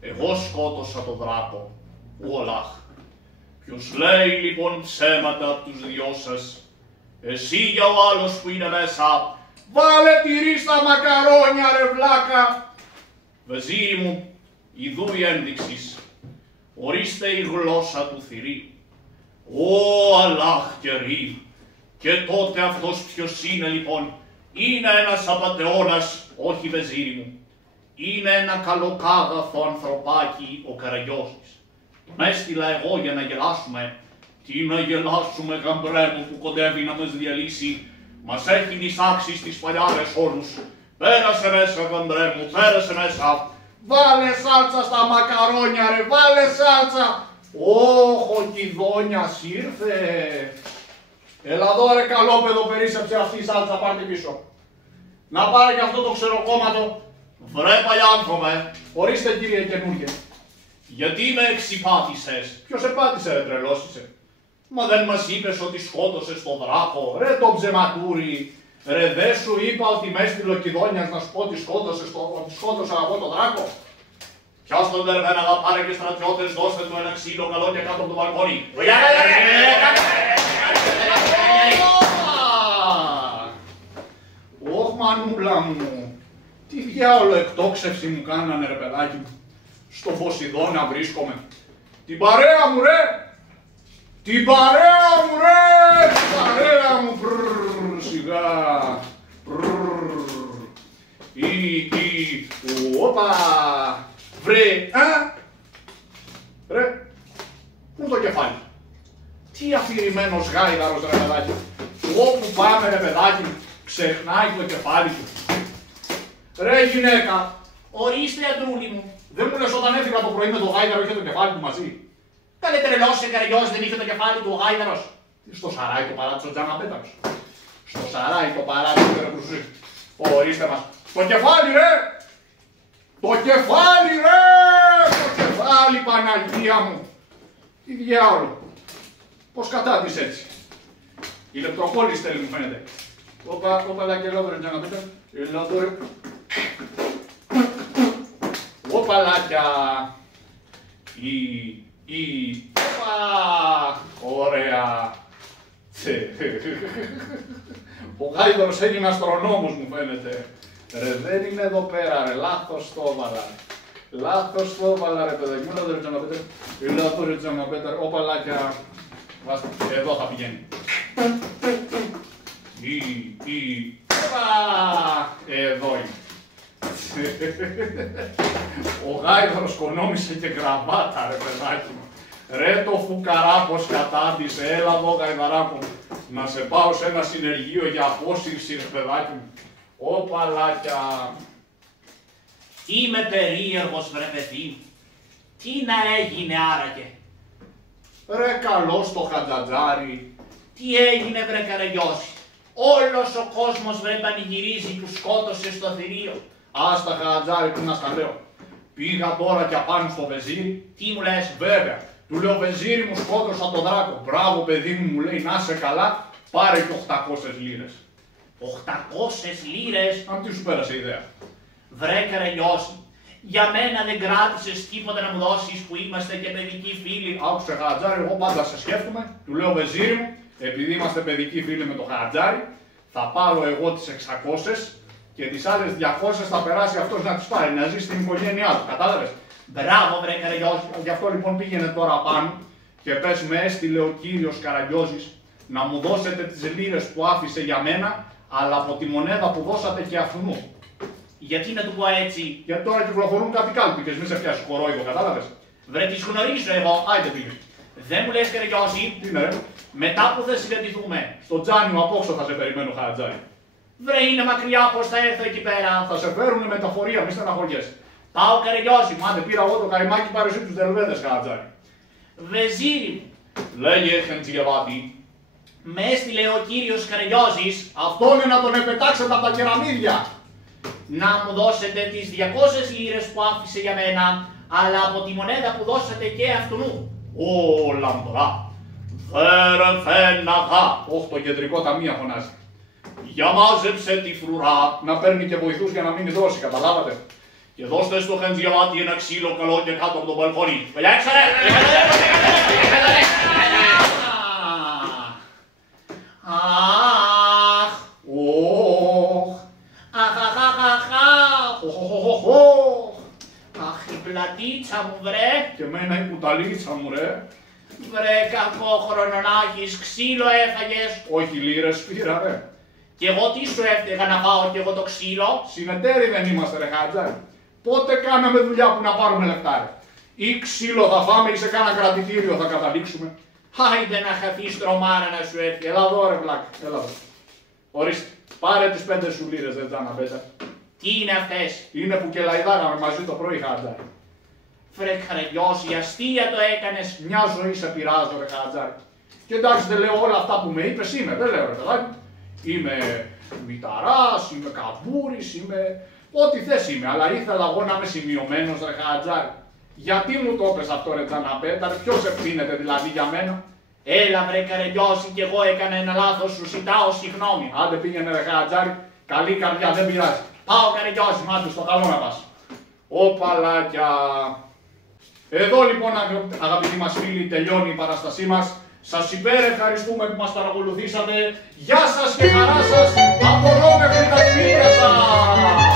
εγώ σκότωσα τον δράκο. Ολάχ. Ποιος λέει λοιπόν ψέματα απ' τους δυο σας? Εσύ για ο άλλος που είναι μέσα. Βάλε τυρί στα μακαρόνια ρε βλάκα. Βεζίρι μου, ιδού η ένδειξης. Ορίστε η γλώσσα του θηρίου. Ω Αλλάχ και Ρίβ. Και τότε αυτός ποιος είναι λοιπόν? Είναι ένας απατεώνας, όχι βεζίρι μου. Είναι ένα καλοκάγαθο ανθρωπάκι ο Καραγιώζης. Τον έστειλα εγώ για να γελάσουμε. Τι να γελάσουμε γαμπρέ μου που κοντεύει να μας διαλύσει. Μας έχει νησάξει στις παλιάρες όλους. Πέρασε μέσα γαμπρέ μου, πέρασε μέσα. Βάλε σάλτσα στα μακαρόνια ρε, βάλε σάλτσα. Όχ, ο Κιδόνιας ήρθε. Έλα εδώ ρε καλόπεδο, περίσσεψε αυτή η σάλτσα, πάρτε πίσω. Να πάρε και αυτό το ξεροκόμματο. Βρε παλιάνθρωπε, Ορίστε κύριε καινούργιε. γιατί με εξυπάτησες? Ποιος επάτησε ρε, τρελός είσαι? Μα δεν μας είπες ότι σκότωσες τον δράκο? Ρε το ψεματούρι. Ρε δεν σου είπα ότι με έστειλε ο Κιδόνιας να σου πω ότι σκότωσα εγώ τον δράκο? Πιάσ' τον τερβέναγα, πάρε και στρατιώτες, δώστε του ένα ξύλο καλό και κάτω από το μπαλκόνι. Ωχ μανούλα μου, τι διάολο εκτόξευση μου κάνανε ρε παιδάκι μου. Στο Ποσειδώνα βρίσκομαι. Την παρέα μου ρε! Την παρέα μου ρε! Την παρέα μου! Σιγά! Όπα! Βρε! Ρε! Πού το κεφάλι? Τι αφηρημένος γάιδαρος ρε παιδάκι. Όπου πάμε ρε παιδάκι μου, ξεχνάει το κεφάλι του. Ρε γυναίκα! Ορίστε αντρούλη μου. Δεν μου λες όταν έφυγα το πρωί με το γάιδαρο είχε το κεφάλι του μαζί? Καλέ τρελός σε Καραγιώζη, δεν είχε το κεφάλι του ο γάιδαρος. Στο σαράι το παράτησε ο Τζαναπέταρος. Στο σαράι το παράτησε ρε κρουσί. Ορίστε μας. Το κεφάλι ρε! Το κεφάλι ρε! Το κεφάλι Παναγία μου! Τι διάολο. Πώς κατάτησε έτσι? Ηλεκτροπόλης θέλει μου φαίνεται. Όπα λάκι ελά ρε Τζαναπέταρ. Ελά τώρα. Όπα λάκια. Όπα! Ωραία! Ο γάιδαρος έγινε αστρονόμος μου φαίνεται. Ρε δεν είναι εδώ πέρα ρε, λάθος το έβαλα. Λάθος το έβαλα ρε παιδάκι μου, έλα ρε Τζαναπέταρ. Έλα ρε Τζαναπέταρ, όπα λάκια. Εδώ θα πηγαίνει. Όπα! Εδώ είναι. Ο γάιδαρος κονόμησε και γραβάτα ρε παιδάκι μου. Ρε το φουκαρά πως κατάντησε, έλα εδώ γαϊδαράκο μου. Να σε πάω σε ένα συνεργείο για απόσυρση ρε παιδάκι μου. Ω παλάκια. Είμαι περίεργος βρε παιδί. Τι να έγινε άραγε. Ρε καλός το χατζατζάρι. Τι έγινε βρε Καραγιώση. Όλος ο κόσμος βρε πανηγυρίζει που σκότωσε στο θηρίο. Άστα χατζάρι που να στα λέω. Πήγα τώρα και απάνω στο βεζίρι. Τι μου λες. Βέβαια. Του λέω βεζίρι μου σκότωσα τον δράκο. Μπράβο παιδί μου λέει να σε καλά. Πάρε και 800 λίρες. 800 λίρες. Αν τι σου πέρασε η ιδέα. Βρε Καραγιώση. Για μένα δεν κράτησες τίποτα να μου δώσεις που είμαστε και παιδικοί φίλοι. Άκουσε χατζάρι, εγώ πάντα σε σκέφτομαι. Του λέω βεζίρι μου, επειδή είμαστε παιδικοί φίλοι με το χατζάρι, θα πάρω εγώ τις 600 και τις άλλες 200 θα περάσει αυτός να τις πάρει, να ζει στην οικογένειά του. Κατάλαβες. Μπράβο βρε Καραγιώση. Γι' αυτό λοιπόν πήγαινε τώρα πάνω και πες με έστειλε ο κύριος Καραγιώζης να μου δώσετε τις λίρες που άφησε για μένα, αλλά από τη μονέδα που δώσατε και αυτού. Γιατί να του πω έτσι. Γιατί τώρα κυκλοφορούν κάτι κάλπικες, μη σε πιάσει κορόιδο, κατάλαβες. Βρε τις γνωρίζω εγώ. Άιτε πήγε. Δεν μου λες Καραγιώση. Τι είναι ρε. Μετά που θα συναντηθούμε. Στο τζάνιο απόξω θα σε περιμένω χατζάρι. Βρε είναι μακριά πως θα έρθω εκεί πέρα. Θα σε φέρουνε μεταφορία, μη στεναχωριέσαι. Πάω Καραγιώση. Μάντε πήρα εγώ το καημάκι, πάρε εσύ τους δελβέδες χατζάρι. Βεζίρι μου. Λέγε χεντζιεβάτη. Με έστειλε ο κύριος Καραγιώζης. Αυτό είναι να τον επετάξετε από τα κεραμίδια. Να μου δώσετε τις 200 λίρες που άφησε για μένα, αλλά από τη μονέδα που δώσατε και αυτού. Ω λαμπρά. Φέρε φέναγα. Όχι το κεντρικό ταμείο φωνάζει. Για μάζεψε τη φρουρά. Να παίρνει και βοηθούς για να μην δώσει, καταλάβατε. Και δώστε στο χεντζιαβάτι ένα ξύλο καλό και κάτω από τον μπαλκόνι. Παιδιά έξαρε! Αχ! Ωχ. Αχαχαχαχαχ! Οχοχοχοχοχ. Αχ, η πλατίτσα μου βρε! Και εμένα η κουταλίτσα μου ρε. Βρε κακό χρόνο να έχεις, ξύλο έφαγες. Όχι λίρες πήρα ρε. Και εγώ τι σου έφταιγα να φάω κι εγώ το ξύλο. Συνεταίροι δεν είμαστε ρε χατζάρι. Πότε κάναμε δουλειά που να πάρουμε λεφτά ρε. Ή ξύλο θα φάμε ή σε κάνα κρατητήριο θα καταλήξουμε. Χάιντε να χαθείς τρομάρα να σου έρθει. Έλα εδώ ρε βλάκα, έλα εδώ. Ορίστε, πάρε τις 5 σου λίρες δεν τζάνα πέτα. Τι είναι αυτές. Είναι που και λαϊδάγαμε μαζί το πρωί χατζάρι. Βρε Καραγιώση, αστεία το έκανες. Μια ζωή σε πειράζω ρε χατζάρι. Και εντάξει δεν λέω όλα αυτά που με είπες είμαι, δεν λέω ρε παιδάκι. Είμαι μηταράς, είμαι καμπούρης, είμαι ό,τι θες είμαι, αλλά ήθελα εγώ να είμαι σημειωμένος ρε χατζάρι. Γιατί μου το έπες αυτό ρε τζαναπέταρ, ποιος ευθύνεται δηλαδή για μένα. Έλα βρε Καραγιώση κι εγώ έκανα ένα λάθος, σου ζητάω συγγνώμη. Άντε πήγαινε ρε χατζάρι, καλή καρδιά δεν πειράζει. Πάω Καραγιώση. Μάτε στο καλό να πας. Ω παλάκια. Εδώ λοιπόν αγαπητοί μας φίλοι τελειώνει η παράστασή μας. Σας υπερευχαριστούμε που μας παρακολουθήσατε. Γεια σας και χαρά σας από εδώ μέχρι τα σπίτια σας.